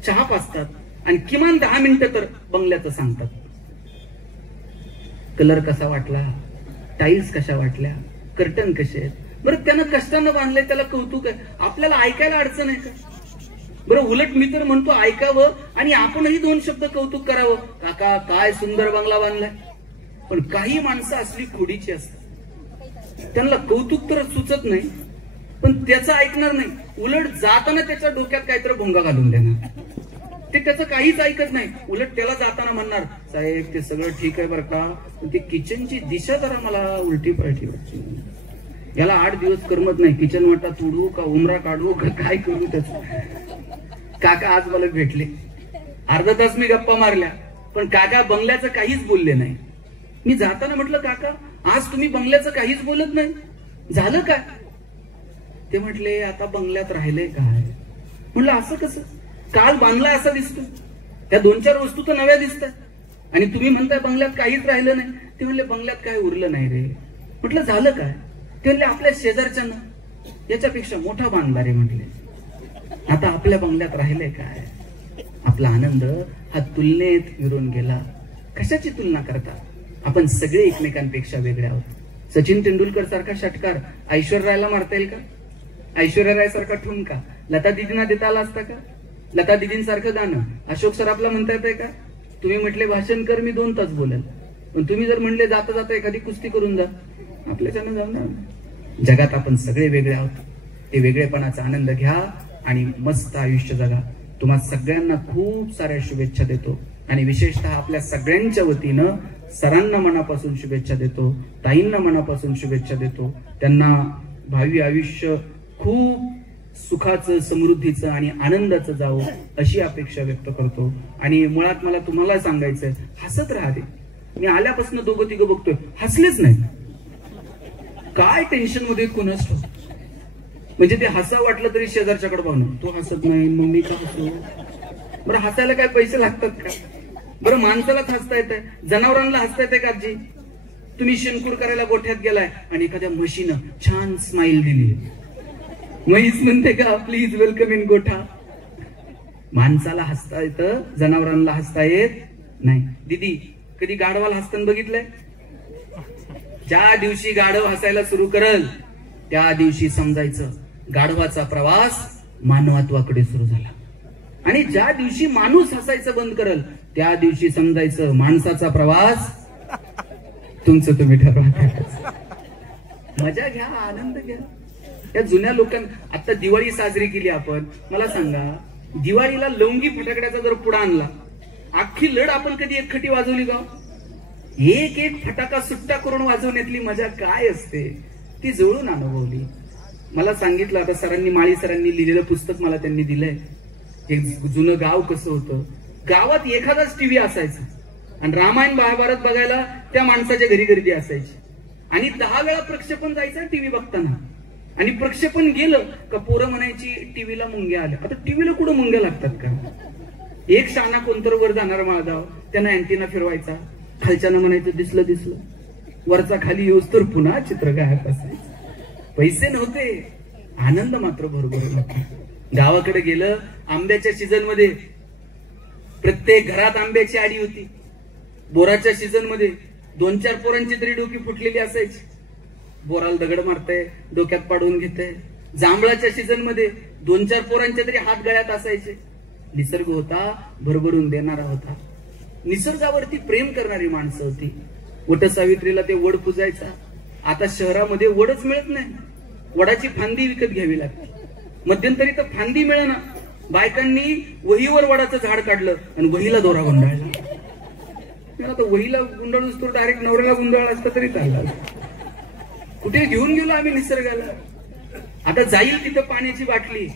चहा पाजतात आणि किमान 10 मिनिटं तर बंगल्याचं सांगतात. कलर कसा वाटला, टाईल्स कशा वाटल्या, कर्टन कसे आहेत. बरं, त्यानं कष्टानं बांधलंय, त्याला कौतुक आहे. आपल्याला ऐकायला अडचण आहे का? बरं, उलट मी तर म्हणतो ऐकावं आणि आपणही 2 शब्द कौतुक करावं. काका काय सुंदर बंगला बांधलाय. पण काही माणसं असली खोडीची असतात, त्यांना कौतुक तर सुचत नाही पण त्याचं ऐकणार नाही. उलट जाताना त्याच्या डोक्यात काहीतरी भोंगा घालून देणार. ते त्याचं काहीच ऐकत नाही. उलट त्याला जाताना म्हणणार, साहेब ते सगळं ठीक आहे बरं का, पण ते किचनची दिशा जरा मला उलटी पलटी वाटते. याला 8 दिवस करमत नाही. किचन वाटा तोडू का उमरा काढू का काय करू त्याच. काका आज मला भेटले, अर्धा तास मी गप्पा मारल्या, पण काका बंगल्याचं काहीच बोलले नाही. मी जाताना म्हटलं, काका आज तुम्ही बंगल्याचं काहीच बोलत नाही, झालं काय? ते म्हटले, आता बंगल्यात राहिलंय काय? म्हटलं असं कसं, काल बांगला असा दिसतो, त्या 2-4 वस्तू तर नव्या दिसतात आणि तुम्ही म्हणताय बंगल्यात काहीच राहिलं नाही. ते म्हणले, बंगल्यात काय उरलं नाही रे. म्हटलं झालं काय? ते म्हणले, आपल्या शेजारच्यानं याच्यापेक्षा मोठा बांधला रे. म्हटले, आता आपल्या बंगल्यात राहिलंय काय? आपला आनंद हा तुलनेत विरून गेला. कशाची तुलना करता? आपण सगळे एकमेकांपेक्षा वेगळे आहोत. सचिन तेंडुलकर सारखा षटकार ऐश्वर्या रायला मारता येईल का? ऐश्वर्या राय सारखा ठुमका लता दिदींना देता आला असता का? लता दिदींसारखं गाणं अशोक सराफला म्हणता येतंय का? तुम्ही म्हटले भाषण कर, मी 2 तास बोलेल, पण तुम्ही जर म्हणले जाता जाता एखादी कुस्ती करून जा, आपल्याच्यानं जाणार. जगात आपण सगळे वेगळे आहोत. ते वेगळेपणाचा आनंद घ्या आणि मस्त आयुष्य जगा. तुम्हा सगळ्यांना खूप साऱ्या शुभेच्छा देतो आणि विशेषतः आपल्या सगळ्यांच्या वतीनं सरांना मनापासून शुभेच्छा देतो, ताईंना मनापासून शुभेच्छा देतो. त्यांना भावी आयुष्य खूप सुखाचं, समृद्धीचं आणि आनंदाचं जावं अशी अपेक्षा व्यक्त करतो. आणि मुळात मला तुम्हाला सांगायचंय, हसत राहते. मी आल्यापासून 2-3 बघतोय, हसलेच नाही. काय टेन्शन मध्ये कुणाच ठेव. म्हणजे ते हसावं वाटलं तरी शेजारच्याकडे पाहून, तो हसत नाही मग मी का हसू? बरं, हसायला काय पैसे लागतात का? बरं, माणसालाच हसता येतंय, जनावरांना हसता येते का? आजी, तुम्ही शेणकूर करायला गोठ्यात गेलाय आणि एखाद्या म्हशीनं छान स्माइल दिली, म्हैस म्हणते का प्लीज वेलकम इन गोठा? माणसाला हसता येतं, जनावरांना हसता येत नाही. दीदी, कधी गाढवाला हसताना बघितलंय? ज्या दिवशी गाढव हसायला सुरू करल त्या दिवशी समजायचं गाढवाचा प्रवास मानवत्वाकडे सुरू झाला. आणि ज्या दिवशी माणूस हसायचं बंद करल त्या दिवशी समजायचं माणसाचा प्रवास तुमचं तुम्ही ठरवा. मजा घ्या, आनंद घ्या. या जुन्या लोकांना आता दिवाळी साजरी केली आपण, मला सांगा, दिवाळीला लवंगी फटाकड्याचा जर पुडा आणला, अख्खी लढ आपण कधी एकखटी वाजवली का? एक फटाका सुट्टा करून वाजवण्यातली मजा काय असते? ती जवळून अनुभवली. मला सांगितलं, आता सरांनी, माळी सरांनी लिहिलेलं पुस्तक मला त्यांनी दिलंय. एक जुनं गाव कसं होतं, गावात एखादाच टीव्ही असायचा आणि रामायण महाभारत बघायला त्या माणसाच्या घरी गर्दी असायची आणि 10 वेळा प्रक्षेपण जायचं टीव्ही बघताना. आणि प्रक्षेपण गेलं का पोरं म्हणायची टीव्हीला मुंग्या आल्या. आता टीव्हीला कुठं मुंग्या लागतात का? एक शाना कोणतर वर जाणार माळगाव, त्यांना अँटिना फिरवायचा, खालच्यानं म्हणायचं दिसलं दिसलं, वरचा खाली येऊस तर पुन्हा चित्र गायब असायचं. पैसे नव्हते, आनंद मात्र भरभरून होता. गावाकडे गेलं, आंब्याच्या सीझन मध्ये प्रत्येक घरात आंब्याची आडी होती. बोराच्या सीझन मध्ये 2-4 पोरांची तरी डोकी फुटलेली असायची. बोराला दगड मारताय, डोक्यात पाडवून घेताय. जांभळाच्या सीझन मध्ये 2-4 पोरांचे तरी हात गळ्यात असायचे. निसर्ग होता, भरभरून देणारा होता. निसर्गावरती प्रेम करणारी माणसं होती. वटसावित्रीला ते वड पुजायचा. आता शहरामध्ये वडच मिळत नाही, वडाची फांदी विकत घ्यावी लागते. मध्यंतरी तर फांदी मिळेना, बायकांनी वहीवर वडाचं झाड काढलं आणि वहीला दोरा गुंडाळला. आता वहीला गुंडाळूच तो डायरेक्ट नवऱ्याला गुंडाळला असता तरी चालला. कुठे घेऊन गेलो आम्ही निसर्गाला. आता जाईल तिथं पाण्याची बाटली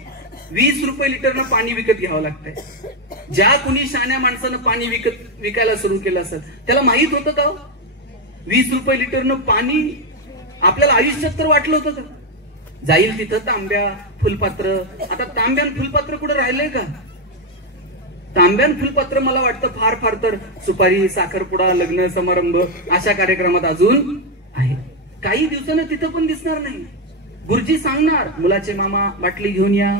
20 रुपये लिटरनं पाणी विकत घ्यावं लागतंय. ज्या कुणी शाण्या माणसानं पाणी विकायला सुरू केलं असत त्याला माहित होतं का 20 रुपये लिटरनं पाणी आपल्याला आयुष्यात तर वाटलं होतं का? जाईल तिथं तांब्या फुलपात्र. आता तांब्यान फुलपात्र कुठं राहिलंय का? तांब्यान फुलपात्र मला वाटतं फार फार तर सुपारी, साखरपुडा, लग्न समारंभ अशा कार्यक्रमात अजून आहे. काही दिवसानं तिथं पण दिसणार नाही. गुरुजी सांगणार, मुलाचे मामा बाटली घेऊन या,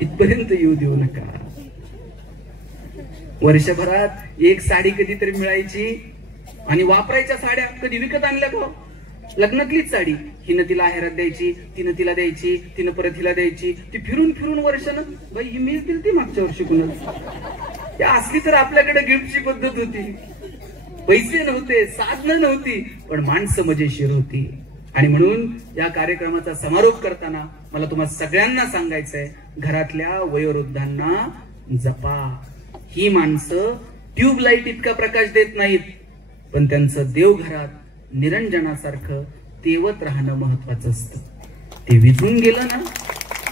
इथपर्यंत येऊ देऊ नका. वर्षभरात एक साडी कधीतरी मिळायची आणि वापरायच्या साड्या कधी विकत आणल्या का? लग्नातलीच साडी, हिनं तिला आहेरात द्यायची, तिनं तिला द्यायची, तिनं परत हिला द्यायची. ती फिरून फिरून वर्षानं, बाई ही मीच दिली ती मागच्या वर्षी कुणाला. त्या असली तर आपल्याकडे गिफ्टची पद्धत होती. पैसे नव्हते, साधनं नव्हती, पण माणसं मजेशीर होती. आणि म्हणून या कार्यक्रमाचा समारोप करताना मला तुम्हाला सगळ्यांना सांगायचंय, घरातल्या वयोवृद्धांना जपा. ही माणसं ट्यूबलाईट इतका प्रकाश देत नाहीत, पण त्यांचं देवघरात निरंजनासारखं तेवत राहणं महत्वाचं असतं. ते विझून गेलं ना,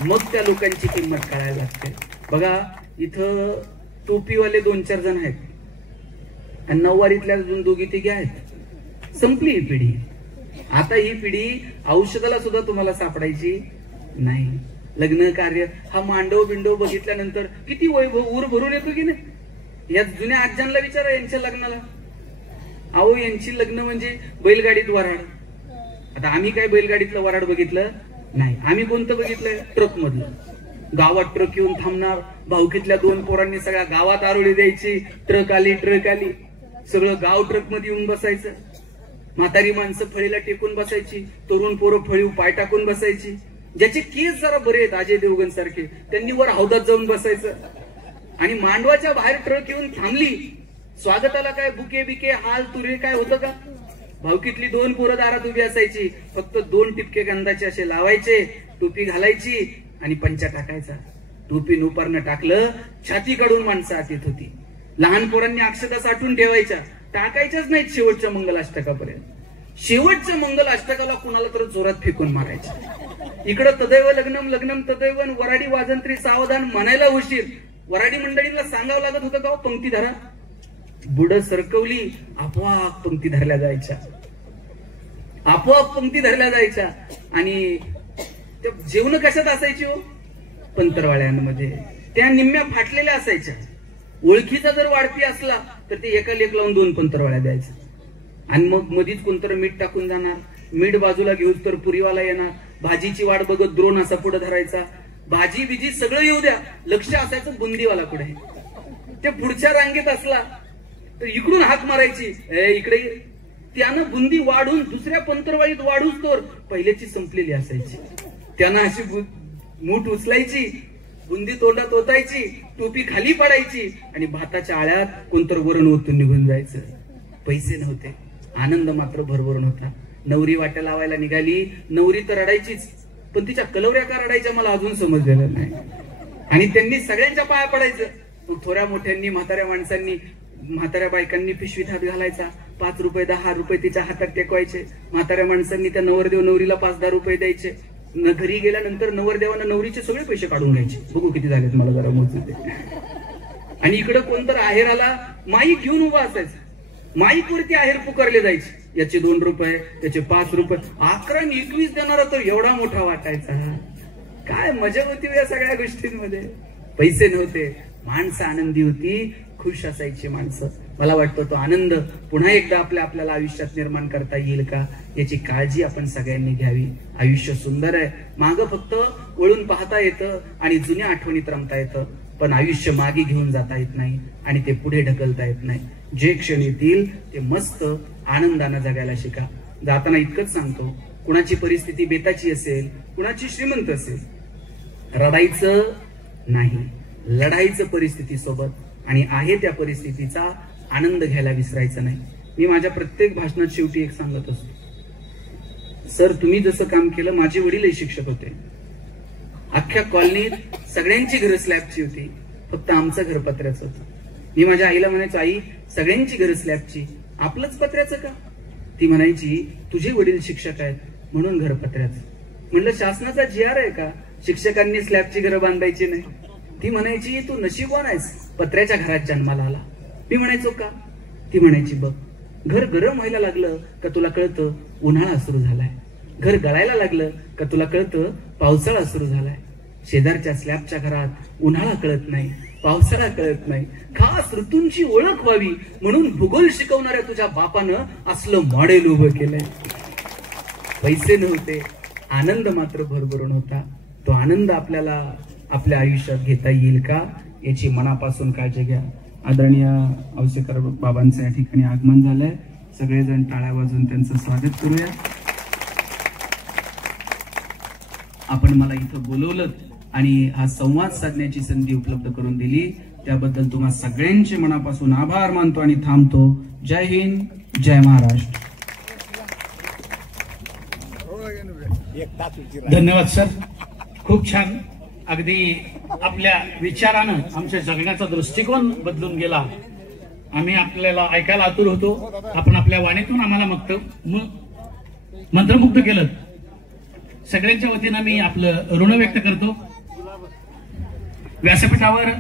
मग त्या लोकांची किंमत कळायला लागते. बघा, इथं टोपीवाले 2-4 जण आहेत आणि 9वारीतल्या अजून 2-3 आहेत. संपली ही पिढी. आता ही पिढी औषधाला सुद्धा तुम्हाला सापडायची नाही. लग्न कार्य हा मांडव बिंडव बघितल्यानंतर किती वैभव ऊर भरून येतो की नाही. या जुन्या आज्यांना विचारा यांच्या लग्नाला, अहो यांची लग्न म्हणजे बैलगाडीत वराड. आता आम्ही काय बैलगाडीतलं वराड बघितलं नाही. आम्ही कोणतं बघितलंय? ट्रक मधलं. गावात ट्रक येऊन थांबणार, भाऊकीतल्या 2 पोरांनी सगळ्या गावात आरोळी द्यायची. ट्रक आली, ट्रक आली, सगळं गाव ट्रक मध्ये येऊन बसायचं. म्हातारी माणसं फळीला टेकून बसायची, तरुण पोरं फळीव पाय टाकून बसायची. ज्याचे केस जरा बरे आहेत, अजय देवगण सारखे, त्यांनी वर हौदात जाऊन बसायचं. आणि मांडवाच्या बाहेर ट्रक येऊन थांबली, स्वागताला काय बुके बिके हाल तुरे काय होतं का? भाऊकीतली 2 पोरं दारात उभी असायची. फक्त 2 टिपके गंधाचे असे लावायचे, टोपी घालायची आणि पंचा टाकायचा. टोपी नुपारनं टाकलं, छाती काढून माणसं आत येत होती. लहान पोरांनी अक्षता साठवून ठेवायच्या, टाकायच्याच नाहीत शेवटच्या मंगलाष्टकापर्यंत. शेवटच्या मंगलाष्टकाला कुणाला तर जोरात फेकून मारायचं. इकडं तदैव लग्नम लग्नम तदैव, वराडी वाजंत्री सावधान म्हणायला उशीर. वराडी मंडळीला सांगावं लागत होतं का पंक्ती धरा. बुड सरकवली, आपोआप पंक्ती धरल्या जायच्या, आपोआप पंक्ती धरल्या जायच्या. आणि जेवण कशात असायची हो? पंतरवाळ्यांमध्ये. त्या निम्म्या फाटलेल्या असायच्या. ओळखीचा जर वाढपी असला तर ते एका लेख लावून 2 पंतरवाळ्या द्यायच्या. आणि मग मधीच कोणतर मीठ टाकून जाणार. मीठ बाजूला घेऊन तर पुरीवाला येणार. भाजीची वाट बघत द्रोण असा पुढे धरायचा. भाजी बिजी सगळं येऊ द्या, लक्ष असायचं बुंदीवाला पुढे. ते पुढच्या रांगेत असला तर इकडून हाक मारायची, इकडे. त्यानं बुंदी वाढून दुसऱ्या पंतरवाळीत वाढूच तर पहिल्याची संपलेली असायची. त्यानं अशी मूठ उचलायची, बुंदी तोंडात ओतायची, टोपी खाली पडायची आणि भाताच्या आळ्यात कोणतर वरण ओतून निघून जायचं. पैसे नव्हते, आनंद मात्र भरभरून होता. नवरी वाट्या लावायला निघाली, नवरी तर रडायचीच, पण तिच्या कलवऱ्या का रडायच्या मला अजून समजलेलं नाही. आणि त्यांनी सगळ्यांच्या पाया पडायचं. मग थोड्या मोठ्यांनी, म्हाताऱ्या माणसांनी, म्हाताऱ्या बायकांनी पिशवीत हात घालायचा. ₹5 ₹10 तिच्या हातात टेकवायचे. म्हाताऱ्या माणसांनी त्या नवरदेव नवरीला ₹5-10 द्यायचे. घरी गेल्यानंतर नवरदेवानं नवरीचे सगळे पैसे काढून घ्यायचे. बघू किती झालेत, मला जरा मोजू दे. आणि इकडे कोणतर आहेराला माईक घेऊन उभा असायचं. माईक वरती आहेर पुकारले जायचे. याचे ₹2, त्याचे ₹5, 11 आणि 21 देणारा तो एवढा मोठा वाटायचा. काय मजा होती या सगळ्या गोष्टींमध्ये. पैसे नव्हते, माणसं आनंदी होती, खुश असायची माणसं. मला वाटतं तो आनंद पुन्हा एकदा आपल्याला आयुष्यात निर्माण करता येईल का, याची काळजी आपण सगळ्यांनी घ्यावी. आयुष्य सुंदर आहे, मागं फक्त वळून पाहता येतं आणि जुन्या आठवणीत रमता येतं, पण आयुष्य मागे घेऊन जाता येत नाही आणि ते पुढे ढकलता येत नाही. जे क्षण येतील ते मस्त आनंदानं जगायला शिका. जाताना इतकंच सांगतो, कुणाची परिस्थिती बेताची असेल, कुणाची श्रीमंत असेल, रडायचं नाही, लढायचं परिस्थितीसोबत आणि आहे त्या परिस्थितीचा आनंद घ्यायला विसरायचं नाही. मी माझ्या प्रत्येक भाषणात शेवटी एक सांगत असतो, सर तुम्ही जसं काम केलं, माझे वडीलही शिक्षक होते. अख्ख्या कॉलनीत सगळ्यांची घरं स्लॅबची होती, फक्त आमचं घर पत्र्याचं होतं. मी माझ्या आईला म्हणायचो, आई सगळ्यांची घरं स्लॅबची, आपलंच पत्र्याचं का? ती म्हणायची, तुझे वडील शिक्षक आहेत म्हणून घर पत्र्याचं. म्हणलं शासनाचा GR आहे का शिक्षकांनी स्लॅबची घरं बांधायची नाही? ती म्हणायची, तू नशीबवान आहेस, पत्र्याच्या घरात जन्माला आला. मी म्हणायचो का? ती म्हणायची, बघ घर गरम व्हायला लागलं का तुला कळतं उन्हाळा सुरू झालाय, घर गळायला लागलं का तुला कळतं पावसाळा सुरू झालाय. शेजारच्या स्लॅबच्या घरात उन्हाळा कळत नाही, पावसाळा कळत नाही. खास ऋतूंची ओळख व्हावी म्हणून भूगोल शिकवणाऱ्या तुझ्या बापानं असलं मॉडेल उभं केलंय. पैसे नव्हते, आनंद मात्र भरभरून होता. तो आनंद आपल्याला आपल्या आयुष्यात घेता येईल का, याची मनापासून काळजी घ्या. आदरणीय औसेकर बाबांचं या ठिकाणी आगमन झालंय. सगळेजण टाळ्या वाजवून त्यांचं स्वागत करूया. आपण मला इथं बोलवलं आणि हा संवाद साधण्याची संधी उपलब्ध करून दिली, त्याबद्दल तुम्हा सगळ्यांचे मनापासून आभार मानतो आणि थांबतो. जय हिंद, जय महाराष्ट्र. धन्यवाद सर, खूप छान. अगदी आपल्या विचारानं आमच्या जगण्याचा दृष्टिकोन बदलून गेला. आम्ही आपल्याला ऐकायला आतुर होतो. आपण आपल्या वाणीतून आम्हाला मंत्रमुग्ध केलं. सगळ्यांच्या वतीनं मी आपलं ऋण व्यक्त करतो. व्यासपीठावर